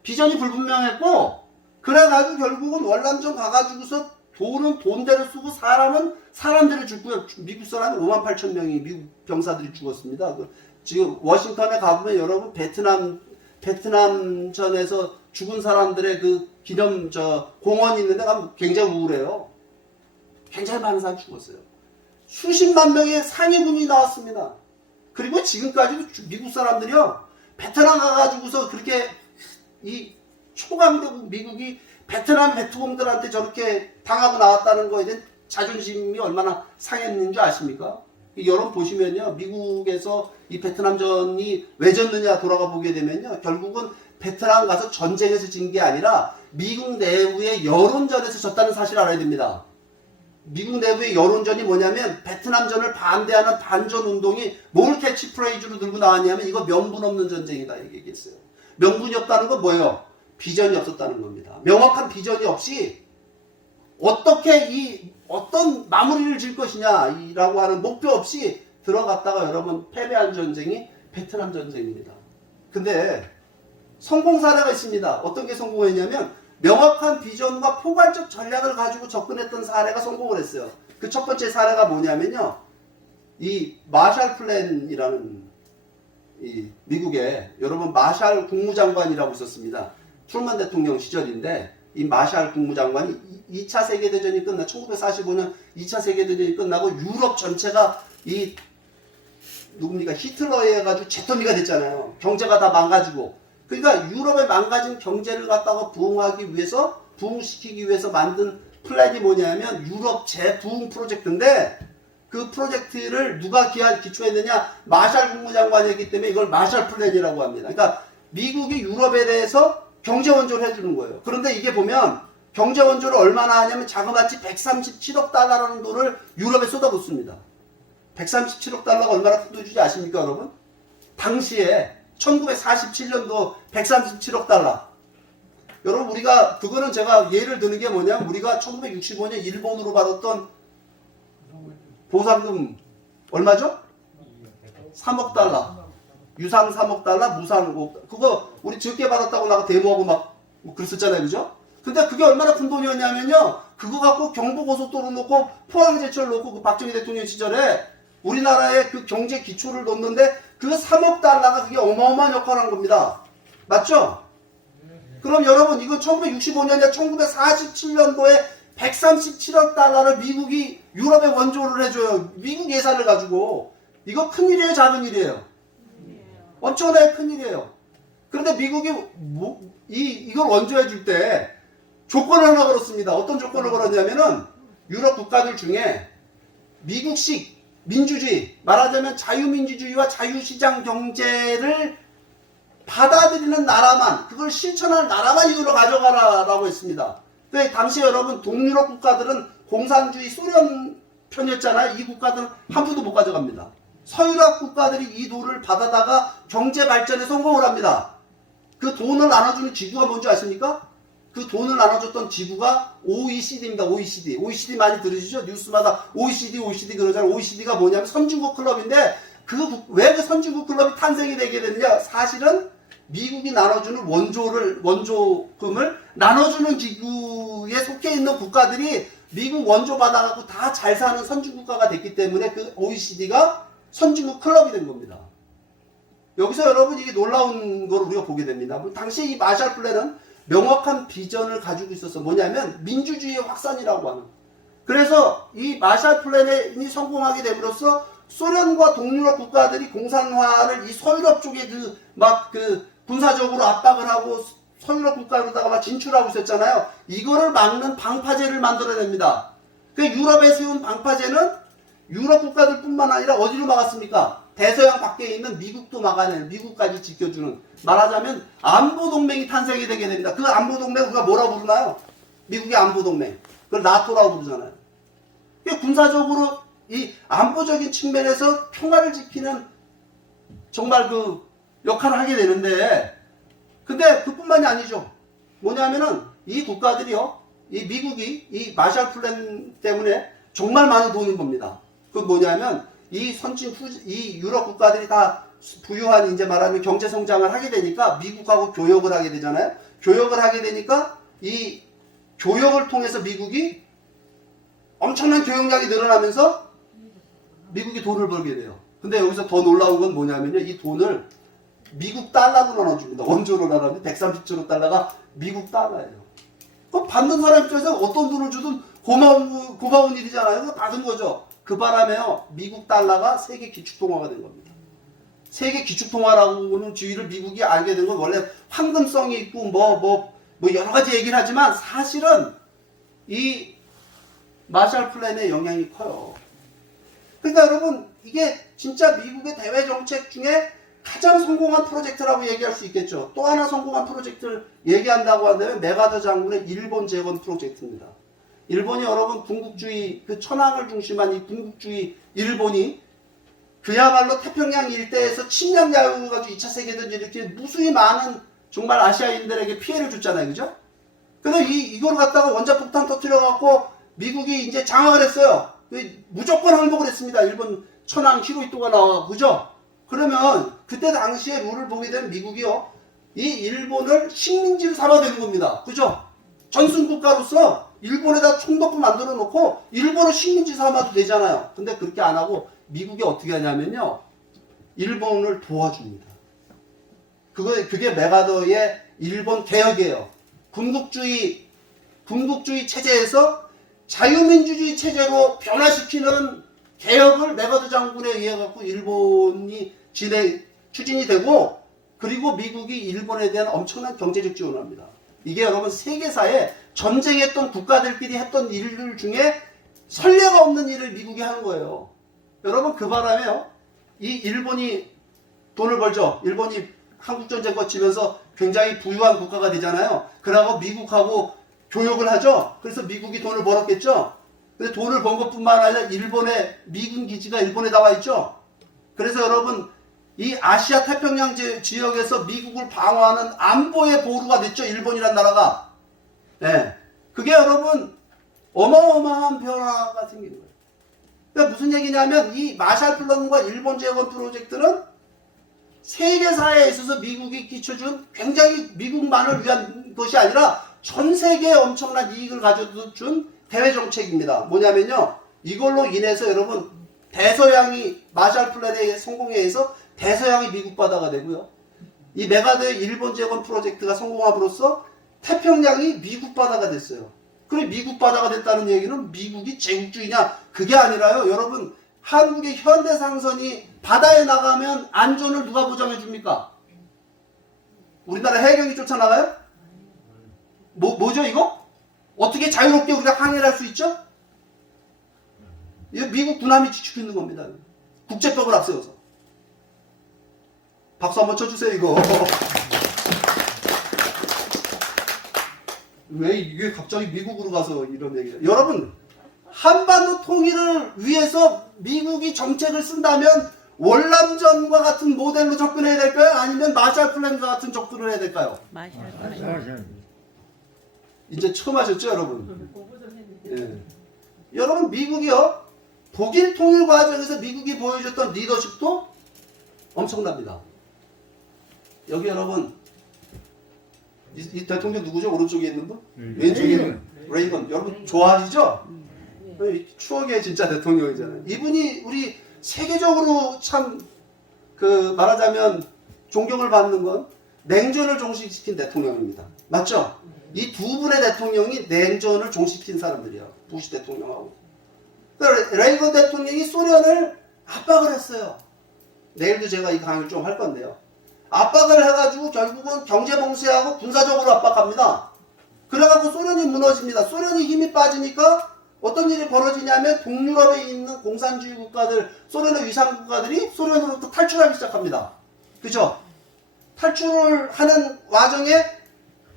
비전이 불분명했고 그래가지고 결국은 월남전 가가지고서 돈은 돈대로 쓰고 사람은 사람대로 죽고요. 미국 사람이 58,000명이 미국 병사들이 죽었습니다. 지금 워싱턴에 가보면 여러분 베트남 베트남전에서 죽은 사람들의 그 기념 공원이 있는데 가면 굉장히 우울해요. 굉장히 많은 사람이 죽었어요. 수십만 명의 상위군이 나왔습니다. 그리고 지금까지도 미국 사람들이요, 베트남 가가지고서 그렇게 이 초강대국 미국이 베트남 베트공들한테 저렇게 당하고 나왔다는 거에 대한 자존심이 얼마나 상했는 줄 아십니까? 여러분 보시면요, 미국에서 이 베트남전이 왜 졌느냐 돌아가 보게 되면요, 결국은 베트남 가서 전쟁에서 진 게 아니라 미국 내부의 여론전에서 졌다는 사실을 알아야 됩니다. 미국 내부의 여론전이 뭐냐면 베트남전을 반대하는 반전 운동이 뭘 캐치프레이즈로 들고 나왔냐면 이거 명분 없는 전쟁이다 이렇게 얘기했어요. 명분이 없다는 건 뭐예요? 비전이 없었다는 겁니다. 명확한 비전이 없이 어떻게 어떤 마무리를 질 것이냐라고 하는 목표 없이 들어갔다가 여러분 패배한 전쟁이 베트남 전쟁입니다. 근데 성공 사례가 있습니다. 어떤 게 성공했냐면 명확한 비전과 포괄적 전략을 가지고 접근했던 사례가 성공을 했어요. 그 첫 번째 사례가 뭐냐면요, 이 마샬 플랜이라는 이 미국에 여러분 마샬 국무장관이라고 있었습니다. 트루먼 대통령 시절인데 이 마샬 국무장관이 2차 세계대전이 끝나 1945년 2차 세계대전이 끝나고 유럽 전체가 이 누굽니까 히틀러에 해가지고 제토미가 됐잖아요. 경제가 다 망가지고. 그러니까 유럽의 망가진 경제를 갖다가 부흥하기 위해서, 부흥시키기 위해서 만든 플랜이 뭐냐면 유럽 재부흥 프로젝트인데, 그 프로젝트를 누가 기초했느냐? 마샬 국무장관이었기 때문에 이걸 마샬 플랜이라고 합니다. 그러니까 미국이 유럽에 대해서 경제 원조를 해주는 거예요. 그런데 이게 보면 경제 원조를 얼마나 하냐면 자그마치 137억 달러라는 돈을 유럽에 쏟아붓습니다. 137억 달러가 얼마나 큰 돈인지 아십니까, 여러분? 당시에 1947년도 137억 달러. 여러분, 우리가, 그거는 제가 예를 드는 게 뭐냐면, 우리가 1965년 일본으로 받았던 보상금, 얼마죠? 3억 달러. 유상 3억 달러, 무상 5억. 그거, 우리 적게 받았다고 나가 데모하고 막, 그랬었잖아요. 그죠? 근데 그게 얼마나 큰 돈이었냐면요, 그거 갖고 경부고속도로 놓고, 포항제철 놓고, 그 박정희 대통령 시절에 우리나라의 그 경제 기초를 놓는데, 그 3억 달러가 그게 어마어마한 역할을 한 겁니다. 맞죠? 그럼 여러분, 이건 1965년이나 1947년도에 137억 달러를 미국이 유럽에 원조를 해줘요. 미국 예산을 가지고. 이거 큰일이에요, 작은 일이에요? 엄청나게 큰일이에요. 그런데 미국이 이걸 원조해 줄 때 조건을 하나 걸었습니다. 어떤 조건을 걸었냐면은 유럽 국가들 중에 미국식 민주주의, 말하자면 자유민주주의와 자유시장 경제를 받아들이는 나라만, 그걸 실천하는 나라만 이걸로 가져가라라고 했습니다. 근데 당시 여러분 동유럽 국가들은 공산주의 소련 편이었잖아요. 이 국가들은 한 푼도 못 가져갑니다. 서유럽 국가들이 이 돈을 받아다가 경제 발전에 성공을 합니다. 그 돈을 나눠주는 지구가 뭔지 아십니까? 그 돈을 나눠줬던 지구가 OECD입니다. OECD 많이 들으시죠? 뉴스마다 OECD 그러잖아요. OECD가 뭐냐면 선진국 클럽인데, 왜 그 선진국 클럽이 탄생이 되게 됐느냐? 사실은 미국이 나눠주는 원조금을 나눠주는 기구에 속해 있는 국가들이 미국 원조 받아갖고 다 잘 사는 선진국가가 됐기 때문에 그 OECD가 선진국 클럽이 된 겁니다. 여기서 여러분 이게 놀라운 걸 우리가 보게 됩니다. 당시 이 마샬 플랜은 명확한 비전을 가지고 있어서 뭐냐면 민주주의의 확산이라고 하는. 그래서 이 마샬 플랜이 성공하게 됨으로써 소련과 동유럽 국가들이 공산화를 이 서유럽 쪽에 군사적으로 압박을 하고 서유럽 국가로다가 막 진출하고 있었잖아요. 이거를 막는 방파제를 만들어냅니다. 그 유럽에 세운 방파제는 유럽 국가들뿐만 아니라 어디로 막았습니까? 대서양 밖에 있는 미국도 막아내는, 미국까지 지켜주는, 말하자면 안보동맹이 탄생이 되게 됩니다. 그 안보동맹을 우리가 뭐라고 부르나요? 미국의 안보동맹. 그걸 나토라고 부르잖아요. 군사적으로 이 안보적인 측면에서 평화를 지키는 정말 그 역할을 하게 되는데, 근데 그뿐만이 아니죠. 뭐냐면은 이 국가들이요, 이 미국이 이 마샬 플랜 때문에 정말 많은 돈을 법니다. 그 뭐냐면 이 유럽 국가들이 다 부유한, 이제 말하면 경제 성장을 하게 되니까 미국하고 교역을 하게 되잖아요. 교역을 하게 되니까 이 교역을 통해서 미국이 엄청난 교역량이 늘어나면서 미국이 돈을 벌게 돼요. 근데 여기서 더 놀라운 건 뭐냐면요, 이 돈을 미국 달러로 나눠줍니다. 원조로 나눠주는데 130조 달러가 미국 달러예요. 그럼 받는 사람 입장에서 어떤 돈을 주든 고마운 일이잖아요. 그래서 받은 거죠. 그 바람에요. 미국 달러가 세계 기축통화가 된 겁니다. 세계 기축통화라고는 지위를 미국이 알게 된 건 원래 황금성이 있고 뭐 여러 가지 얘기를 하지만 사실은 이 마샬 플랜의 영향이 커요. 그러니까 여러분 이게 진짜 미국의 대외 정책 중에 가장 성공한 프로젝트라고 얘기할 수 있겠죠. 또 하나 성공한 프로젝트를 얘기한다고 한다면 메가더 장군의 일본 재건 프로젝트입니다. 일본이 여러분 군국주의 그 천황을 중심한 이 군국주의 일본이 그야말로 태평양 일대에서 침략 야욕을 가지고 2차 세계대전 이렇게 무수히 많은 정말 아시아인들에게 피해를 줬잖아요. 그죠? 그래서 이걸 갖다가 원자폭탄 터뜨려갖고 미국이 이제 장악을 했어요. 무조건 항복을 했습니다. 일본 천황 히로히토가 나와. 그죠? 그러면 그때 당시에 룰을 보게 되면 미국이요. 이 일본을 식민지로 삼아야 되는 겁니다. 그죠? 전순국가로서 일본에다 총독부 만들어 놓고 일본을 식민지 삼아도 되잖아요. 근데 그렇게 안 하고 미국이 어떻게 하냐면요. 일본을 도와줍니다. 그게 메가더의 일본 개혁이에요. 군국주의 체제에서 자유민주주의 체제로 변화시키는 개혁을 메가더 장군에 의해 갖고 일본이 추진이 되고 그리고 미국이 일본에 대한 엄청난 경제적 지원을 합니다. 이게 여러분 세계사에 전쟁했던 국가들끼리 했던 일 중에 선례가 없는 일을 미국이 하는 거예요. 여러분 그 바람에요. 이 일본이 돈을 벌죠. 일본이 한국전쟁 거치면서 굉장히 부유한 국가가 되잖아요. 그러고 미국하고 교역을 하죠. 그래서 미국이 돈을 벌었겠죠. 근데 돈을 번 것뿐만 아니라 일본의 미군 기지가 일본에 나와 있죠. 그래서 여러분 이 아시아 태평양 지역에서 미국을 방어하는 안보의 보루가 됐죠. 일본이란 나라가. 네. 그게 여러분 어마어마한 변화가 생긴 거예요. 그러니까 무슨 얘기냐면 이 마샬 플랜과 일본 재건 프로젝트는 세계사에 있어서 미국이 끼쳐준 굉장히 미국만을 위한 것이 아니라 전 세계에 엄청난 이익을 가져다 준 대외 정책입니다. 뭐냐면요. 이걸로 인해서 여러분 대서양이 마샬 플랜의 성공에 의해서 대서양이 미국 바다가 되고요. 이 메가더의 일본 재건 프로젝트가 성공함으로써 태평양이 미국 바다가 됐어요. 그래 미국 바다가 됐다는 얘기는 미국이 제국주의냐? 그게 아니라요. 여러분 한국의 현대 상선이 바다에 나가면 안전을 누가 보장해 줍니까? 우리나라 해경이 쫓아나가요? 뭐죠 이거? 어떻게 자유롭게 우리가 항해를 할 수 있죠? 이거 미국 군함이 지키고 있는 겁니다. 국제법을 앞세워서. 박수 한번 쳐주세요 이거. 왜 이게 갑자기 미국으로 가서 이런 얘기를. 여러분 한반도 통일을 위해서 미국이 정책을 쓴다면 월남전과 같은 모델로 접근해야 될까요? 아니면 마샬 플랜과 같은 접근을 해야 될까요? 마샬. 이제 처음 하셨죠 여러분? 예. 여러분 미국이요 독일 통일 과정에서 미국이 보여줬던 리더십도 엄청납니다. 여기 여러분 이 대통령 누구죠? 오른쪽에 있는 분? 왼쪽에 있는 레이건. 여러분 좋아하시죠? 추억의 진짜 대통령이잖아요. 이분이 우리 세계적으로 참 그 말하자면 존경을 받는 건 냉전을 종식시킨 대통령입니다. 맞죠? 이 두 분의 대통령이 냉전을 종식시킨 사람들이에요. 부시 대통령하고. 레이건 대통령이 소련을 압박을 했어요. 내일도 제가 이 강의를 좀 할 건데요. 압박을 해가지고 결국은 경제 봉쇄하고 군사적으로 압박합니다. 그래갖고 소련이 무너집니다. 소련이 힘이 빠지니까 어떤 일이 벌어지냐면 동유럽에 있는 공산주의 국가들, 소련의 위상 국가들이 소련으로부터 탈출하기 시작합니다. 그죠? 탈출을 하는 와중에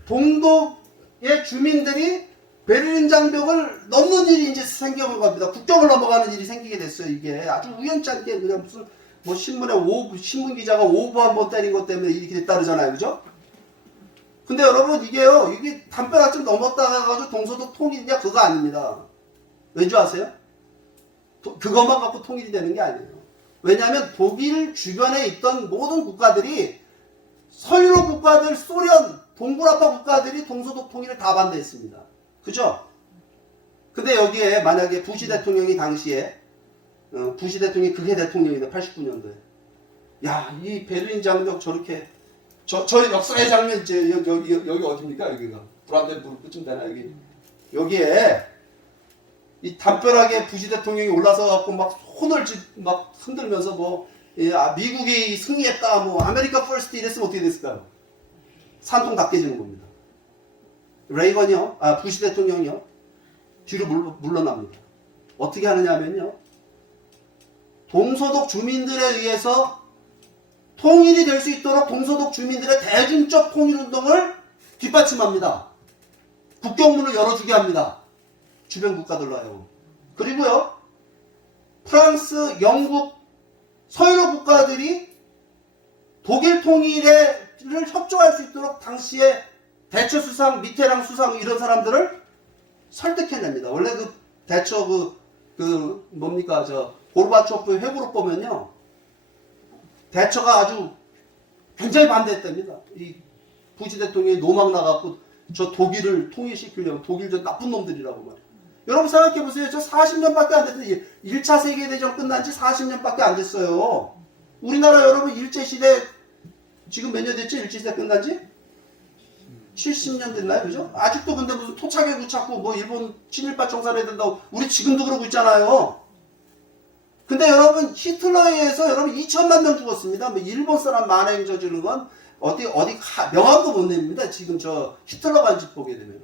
동독의 주민들이 베를린 장벽을 넘는 일이 이제 생겨온 겁니다. 국경을 넘어가는 일이 생기게 됐어요. 이게 아주 우연찮게 그냥 무슨 뭐 신문 기자가 오브 한번 때린 것 때문에 이렇게 됐다 그러잖아요. 그죠? 근데 여러분 이게요. 이게 담벼락쯤 넘었다가 가지고 동서독 통일이냐 그거 아닙니다. 왠지 아세요? 그것만 갖고 통일이 되는 게 아니에요. 왜냐하면 독일 주변에 있던 모든 국가들이 서유럽 국가들, 소련, 동부라파 국가들이 동서독 통일을 다 반대했습니다. 그죠? 근데 여기에 만약에 부시 대통령이 당시에 부시 대통령이 그게 대통령인데 89년도에 야, 이 베를린 장벽 저렇게 저 역사의 장면 이제 여기 어디입니까? 여기가 브란덴부르크쯤 되나 여기 여기에 이 담벼락에 부시 대통령이 올라서 갖고 막 손을 막 흔들면서 뭐 미국이 승리했다 뭐 아메리카 퍼스트 이랬으면 어떻게 됐을까요? 산통 다 깨지는 겁니다. 레이건이요, 부시 대통령이요 뒤로 물러납니다. 어떻게 하느냐면요, 동서독 주민들에 의해서 통일이 될 수 있도록 동서독 주민들의 대중적 통일운동을 뒷받침합니다. 국경문을 열어주게 합니다. 주변 국가들로 하여금. 그리고요, 프랑스, 영국, 서유럽 국가들이 독일 통일을 협조할 수 있도록 당시에 대처 수상, 미테랑 수상 이런 사람들을 설득해냅니다. 원래 그 대처 뭡니까 고르바초프 회고록 보면요, 대처가 아주 굉장히 반대했답니다. 이 부시 대통령이 노망 나갖고 저 독일을 통일시키려고 독일 저 나쁜 놈들이라고 말이에요. 여러분 생각해보세요. 저 40년밖에 안 됐어요. 1차 세계대전 끝난 지 40년밖에 안 됐어요. 우리나라 여러분 일제시대 지금 몇 년 됐죠? 일제시대 끝난 지? 70년 됐나요? 그죠? 아직도 근데 무슨 토착외구 찾고 뭐 일본 친일파 청산해야 된다고 우리 지금도 그러고 있잖아요. 근데 여러분 히틀러에 의해서 여러분 2천만 명 죽었습니다. 뭐 일본 사람 만행 저지르는 건 어디 명함도 못 냅니다. 지금 저 히틀러 간집 보게 되면.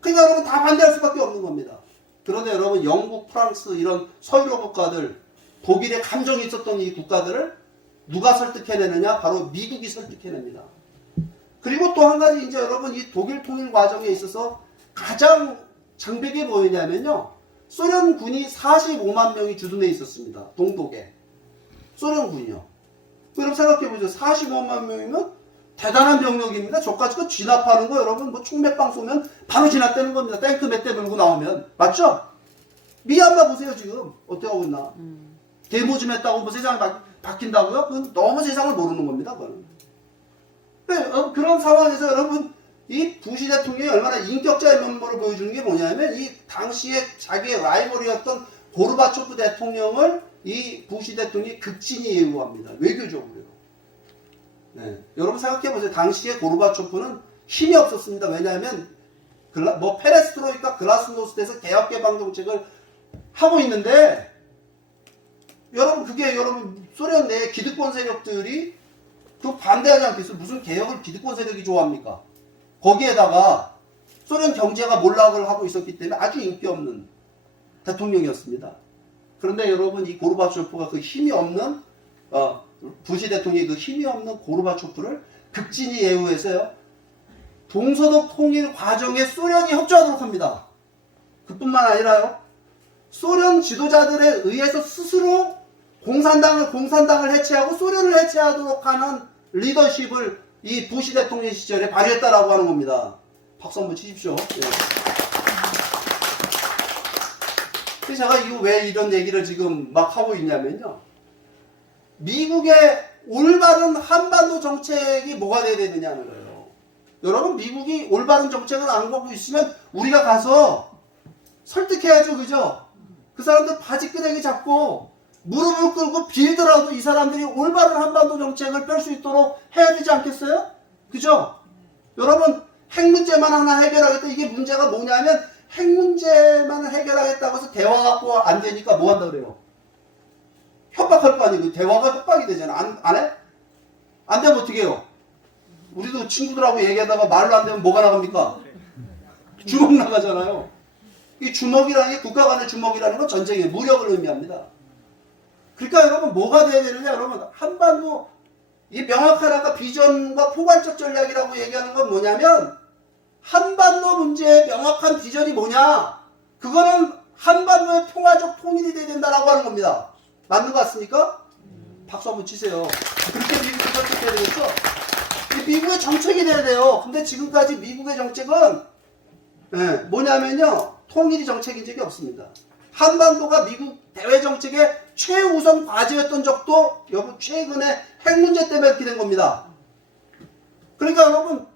그러니까 여러분 다 반대할 수밖에 없는 겁니다. 그런데 여러분 영국, 프랑스 이런 서유럽 국가들, 독일에 감정이 있었던 이 국가들을 누가 설득해내느냐? 바로 미국이 설득해냅니다. 그리고 또 한 가지 이제 여러분 이 독일 통일 과정에 있어서 가장 장벽이 뭐였냐면요, 소련군이 45만 명이 주둔해 있었습니다. 동독에. 소련군이요. 여러분 생각해보죠. 45만 명이면 대단한 병력입니다. 저까지 거 진압하는 거 여러분 뭐 총 몇 방 쏘면 바로 진압되는 겁니다. 탱크 몇 대 몰고 나오면. 맞죠? 미얀마 보세요 지금. 어떻게 하고 있나. 데모 좀 했다고 뭐 세상이 바뀐다고요? 그건 너무 세상을 모르는 겁니다. 그건. 그런 상황에서 여러분 이 부시 대통령이 얼마나 인격자의 면모를 보여주는 게 뭐냐면 이 당시에 자기의 라이벌이었던 고르바초프 대통령을 이 부시 대통령이 극진히 예우합니다. 외교적으로요. 네. 여러분 생각해보세요. 당시에 고르바초프는 힘이 없었습니다. 왜냐하면 페레스트로이카 글라스노스트에서 개혁개방 정책을 하고 있는데 여러분 그게 여러분 소련 내 기득권 세력들이 그 반대하지 않겠어요? 무슨 개혁을 기득권 세력이 좋아합니까? 거기에다가 소련 경제가 몰락을 하고 있었기 때문에 아주 인기 없는 대통령이었습니다. 그런데 여러분 이 고르바초프가 그 힘이 없는 부시 대통령이 그 힘이 없는 고르바초프를 극진히 예우해서요, 동서독 통일 과정에 소련이 협조하도록 합니다. 그뿐만 아니라요, 소련 지도자들에 의해서 스스로 공산당을 해체하고 소련을 해체하도록 하는 리더십을 이 부시 대통령 시절에 발휘했다라고 하는 겁니다. 박수 한번 치십시오. 네. 그래서 제가 이거 왜 이런 얘기를 지금 막 하고 있냐면요, 미국의 올바른 한반도 정책이 뭐가 돼야 되느냐는 거예요. 여러분 미국이 올바른 정책을 안 갖고 있으면 우리가 가서 설득해야죠. 그죠? 그 사람들 바지끄댕이 잡고 무릎을 꿇고 빌더라도 이 사람들이 올바른 한반도 정책을 펼 수 있도록 해야 되지 않겠어요? 그죠? 여러분 핵 문제만 하나 해결하겠다. 이게 문제가 뭐냐면 핵 문제만 해결하겠다고 해서 대화 갖고 안 되니까 뭐 한다 그래요? 협박할 거 아니에요. 대화가 협박이 되잖아. 안 해? 안 되면 어떻게 해요? 우리도 친구들하고 얘기하다가 말로 안 되면 뭐가 나갑니까? 주먹 나가잖아요. 이 주먹이라는 게 국가 간의 주먹이라는 건 전쟁의 무력을 의미합니다. 그러니까 여러분 뭐가 돼야 되느냐? 여러분 한반도 이 명확한 아까 비전과 포괄적 전략이라고 얘기하는 건 뭐냐면 한반도 문제의 명확한 비전이 뭐냐? 그거는 한반도의 평화적 통일이 돼야 된다라고 하는 겁니다. 맞는 것 같습니까? 박수 한번 치세요. 그렇게 미국이 설득해야 되겠죠? 미국의 정책이 돼야 돼요. 근데 지금까지 미국의 정책은 뭐냐면요, 통일이 정책인 적이 없습니다. 한반도가 미국 대외 정책의 최우선 과제였던 적도 여러분 최근에 핵 문제 때문에 이렇게 된 겁니다. 그러니까 여러분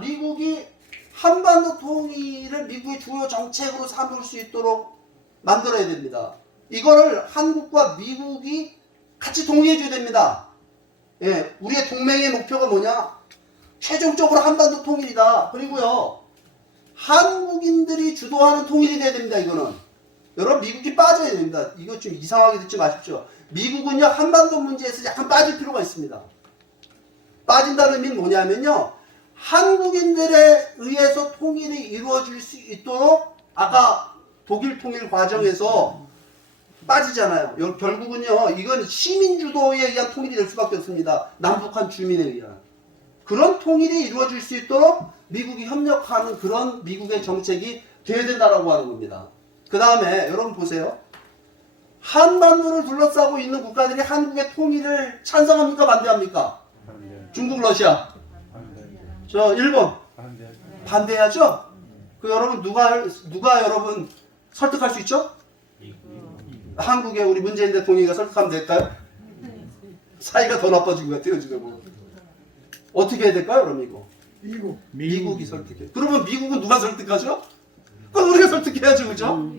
미국이 한반도 통일을 미국의 주요 정책으로 삼을 수 있도록 만들어야 됩니다. 이거를 한국과 미국이 같이 동의해줘야 됩니다. 예, 우리의 동맹의 목표가 뭐냐? 최종적으로 한반도 통일이다. 그리고요, 한국인들이 주도하는 통일이 돼야 됩니다. 이거는 여러분, 미국이 빠져야 됩니다. 이거 좀 이상하게 듣지 마십시오. 미국은요, 한반도 문제에서 약간 빠질 필요가 있습니다. 빠진다는 의미는 뭐냐면요, 한국인들에 의해서 통일이 이루어질 수 있도록 아까 독일 통일 과정에서 빠지잖아요. 결국은요, 이건 시민 주도에 의한 통일이 될 수밖에 없습니다. 남북한 주민에 의한. 그런 통일이 이루어질 수 있도록 미국이 협력하는 그런 미국의 정책이 돼야 된다라고 하는 겁니다. 그 다음에 여러분 보세요. 한반도를 둘러싸고 있는 국가들이 한국의 통일을 찬성합니까? 반대합니까? 중국, 러시아. 저 일본. 반대하죠? 그 여러분 누가 여러분 설득할 수 있죠? 한국의 우리 문재인 대통령이가 설득하면 될까요? 사이가 더 나빠진 것 같아요 지금. 어떻게 해야 될까요 그럼 이거? 미국이 설득해. 그러면 미국은 누가 설득하죠? 그건 우리가 설득해야죠, 그죠?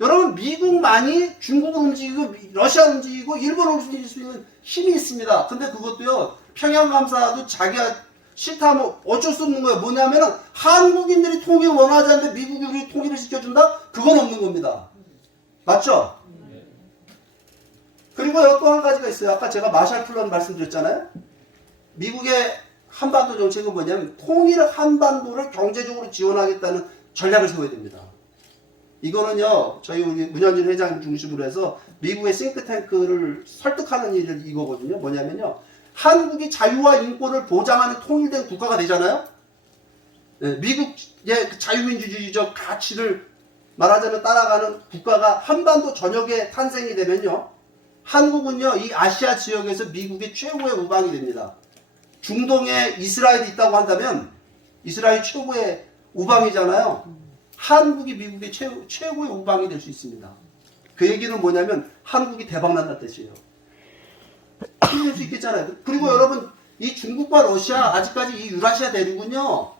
여러분, 미국만이 중국을 움직이고 러시아를 움직이고 일본을 움직일 수 있는 힘이 있습니다. 근데 그것도요, 평양감사도 자기가 싫다면 어쩔 수 없는 거예요. 뭐냐면은 한국인들이 통일 원하지 않는데 미국이 우리 통일을 시켜준다? 그건 없는 겁니다. 맞죠? 그리고 또 한 가지가 있어요. 아까 제가 마샬 플랜 말씀드렸잖아요. 미국의 한반도 정책은 뭐냐면 통일 한반도를 경제적으로 지원하겠다는 전략을 세워야 됩니다. 이거는요, 저희 우리 문현진 회장 중심으로 해서 미국의 싱크탱크를 설득하는 일을 이거거든요. 뭐냐면요, 한국이 자유와 인권을 보장하는 통일된 국가가 되잖아요. 네, 미국의 자유민주주의적 가치를 말하자면 따라가는 국가가 한반도 전역에 탄생이 되면요, 한국은요, 이 아시아 지역에서 미국의 최고의 우방이 됩니다. 중동에 이스라엘이 있다고 한다면 이스라엘이 최고의 우방이잖아요. 한국이 미국의 최고의 우방이 될 수 있습니다. 그 얘기는 뭐냐면 한국이 대박난다는 뜻이에요. 힘낼 수 있겠잖아요. 그리고 여러분, 이 중국과 러시아, 아직까지 이 유라시아 대륙은요,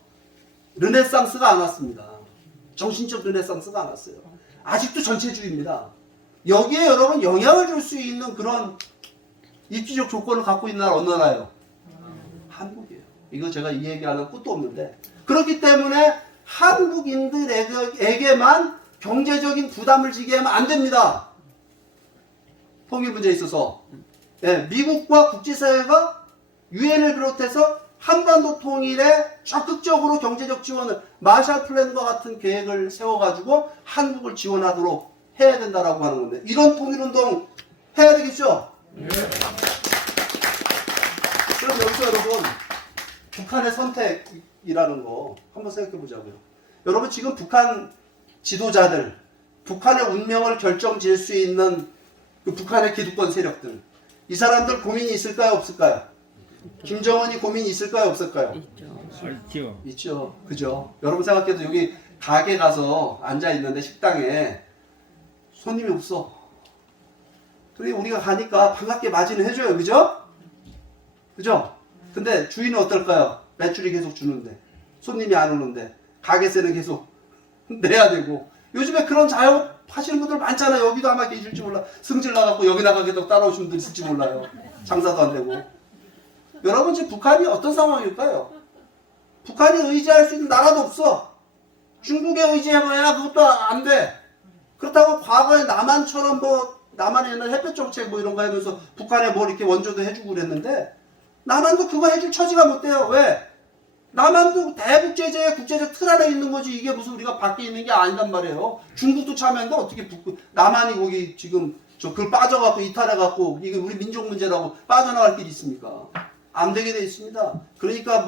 르네상스가 안 왔습니다. 정신적 르네상스가 안 왔어요. 아직도 전체주의입니다. 여기에 여러분 영향을 줄 수 있는 그런 입지적 조건을 갖고 있는 나라 어느 나라예요? 한국이에요. 이거 제가 이 얘기하는 끝도 없는데, 그렇기 때문에 한국인들에게만 경제적인 부담을 지게 하면 안 됩니다. 통일 문제에 있어서. 예, 미국과 국제사회가 유엔을 비롯해서 한반도 통일에 적극적으로 경제적 지원을, 마샬 플랜과 같은 계획을 세워가지고 한국을 지원하도록 해야 된다라고 하는 건데, 이런 통일운동 해야 되겠죠? 네. 그럼 여기서 여러분, 북한의 선택이라는 거 한번 생각해 보자고요. 여러분, 지금 북한 지도자들, 북한의 운명을 결정지을 수 있는 그 북한의 기득권 세력들, 이 사람들 고민이 있을까요, 없을까요? 김정은이 고민이 있을까요, 없을까요? 있죠. 있죠. 그죠? 여러분 생각해도 여기 가게 가서 앉아 있는데 식당에 손님이 없어. 그래 우리가 가니까 반갑게 맞이는 해줘요. 그죠? 그죠? 근데 주인은 어떨까요? 매출이 계속 주는데, 손님이 안 오는데, 가게세는 계속 내야 되고. 요즘에 그런 자영업 하시는 분들 많잖아요. 여기도 아마 계실지 몰라. 승질 나갖고 여기 나가겠다고 따라오시는 분들 있을지 몰라요. 장사도 안 되고. 여러분, 지금 북한이 어떤 상황일까요? 북한이 의지할 수 있는 나라도 없어. 중국에 의지해봐야 그것도 안 돼. 그렇다고 과거에 남한처럼 남한의 옛날 햇볕 정책 이런 거 하면서 북한에 이렇게 원조도 해주고 그랬는데, 남한도 그거 해줄 처지가 못 돼요. 왜? 남한도 대국제제의 국제적 틀 안에 있는 거지, 이게 무슨 우리가 밖에 있는 게 아니단 말이에요. 중국도 참여했는데 어떻게 남한이 거기 지금 그걸 빠져갖고 이탈해갖고 이게 우리 민족 문제라고 빠져나갈 길이 있습니까? 안 되게 돼 있습니다. 그러니까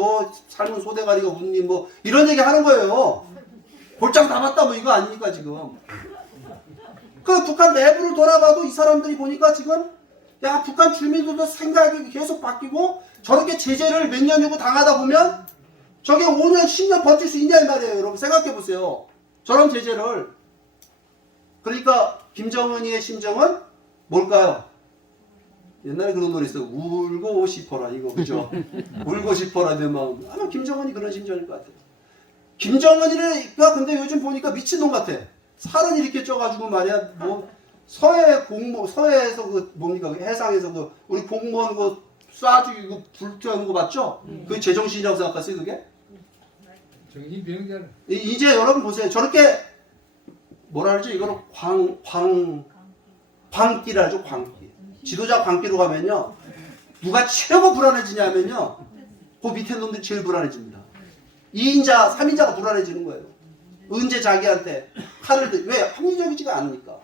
삶은 소대가리가 웃니 이런 얘기 하는 거예요. 골장 다 봤다 이거 아닙니까 지금? 그 북한 내부를 돌아봐도 이 사람들이 보니까 지금 북한 주민들도 생각이 계속 바뀌고, 저렇게 제재를 몇 년이고 당하다 보면 저게 5년 10년 버틸 수 있냐 이 말이에요. 여러분 생각해 보세요. 저런 제재를. 그러니까 김정은이의 심정은 뭘까요? 옛날에 그런 노래 있어요. 울고 싶어라, 이거 그죠? 울고 싶어라 내 마음. 아마 김정은이 그런 심정일 것 같아요. 김정은이가 근데 요즘 보니까 미친놈 같아. 살은 이렇게 쪄가지고 말이야, 서해에서 그 뭡니까 그 해상에서 그 우리 공무원 그 쏴주기 그 불태우는 거 맞죠? 그게 제정신이라고 생각하세요 그게? 정신병자. 이제 여러분 보세요. 저렇게 뭐라 그러죠? 이거를 광기라죠 광기. 지도자 광기로 가면요. 누가 최고 불안해지냐면요. 그 밑에 놈들이 제일 불안해집니다. 2인자, 3인자가 불안해지는 거예요. 언제 자기한테 칼을 왜 합리적이지가 않으니까.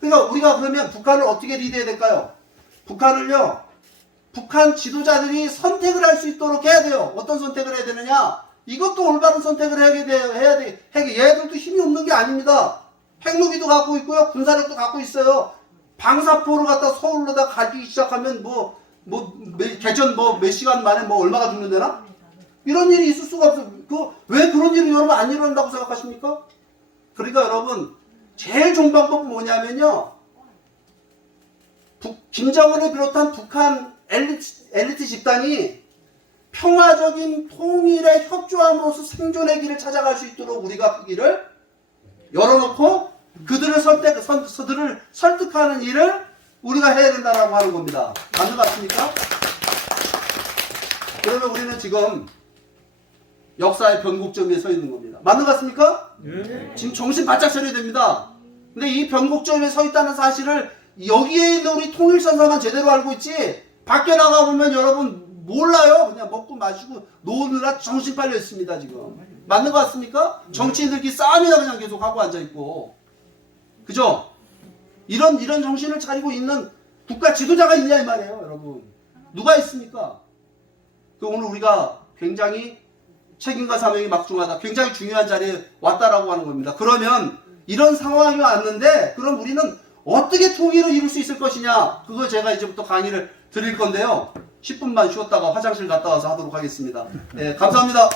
그러니까 우리가 그러면 북한을 어떻게 리드해야 될까요? 북한을요. 북한 지도자들이 선택을 할 수 있도록 해야 돼요. 어떤 선택을 해야 되느냐? 이것도 올바른 선택을 해야 돼. 얘들도 힘이 없는 게 아닙니다. 핵무기도 갖고 있고요. 군사력도 갖고 있어요. 방사포를 갖다 서울로다 가기 시작하면 개전 몇 시간 만에 얼마가 죽는데나? 이런 일이 있을 수가 없어요. 왜 그런 일이 여러분 안 일어난다고 생각하십니까? 그러니까 여러분, 제일 좋은 방법은 뭐냐면요. 김정은을 비롯한 북한 엘리트 집단이 평화적인 통일에 협조함으로써 생존의 길을 찾아갈 수 있도록 우리가 그 길을 열어놓고 그들을 설득하는 일을 우리가 해야 된다라고 하는 겁니다. 맞는 것 같습니까? 그러면 우리는 지금 역사의 변곡점에 서 있는 겁니다. 맞는 것 같습니까? 네. 지금 정신 바짝 차려야 됩니다. 근데 이 변곡점에 서 있다는 사실을 여기에 있는 우리 통일선사만 제대로 알고 있지 밖에 나가보면 여러분 몰라요. 그냥 먹고 마시고 노느라 정신 빨려 있습니다. 지금. 맞는 것 같습니까? 정치인들끼리 싸움이나 그냥 계속 하고 앉아있고. 그죠? 이런 정신을 차리고 있는 국가 지도자가 있냐 이 말이에요. 여러분. 누가 있습니까? 오늘 우리가 굉장히 책임과 사명이 막중하다. 굉장히 중요한 자리에 왔다라고 하는 겁니다. 그러면 이런 상황이 왔는데 그럼 우리는 어떻게 통일을 이룰 수 있을 것이냐. 그거 제가 이제부터 강의를 드릴 건데요. 10분만 쉬었다가 화장실 갔다 와서 하도록 하겠습니다. 네, 감사합니다.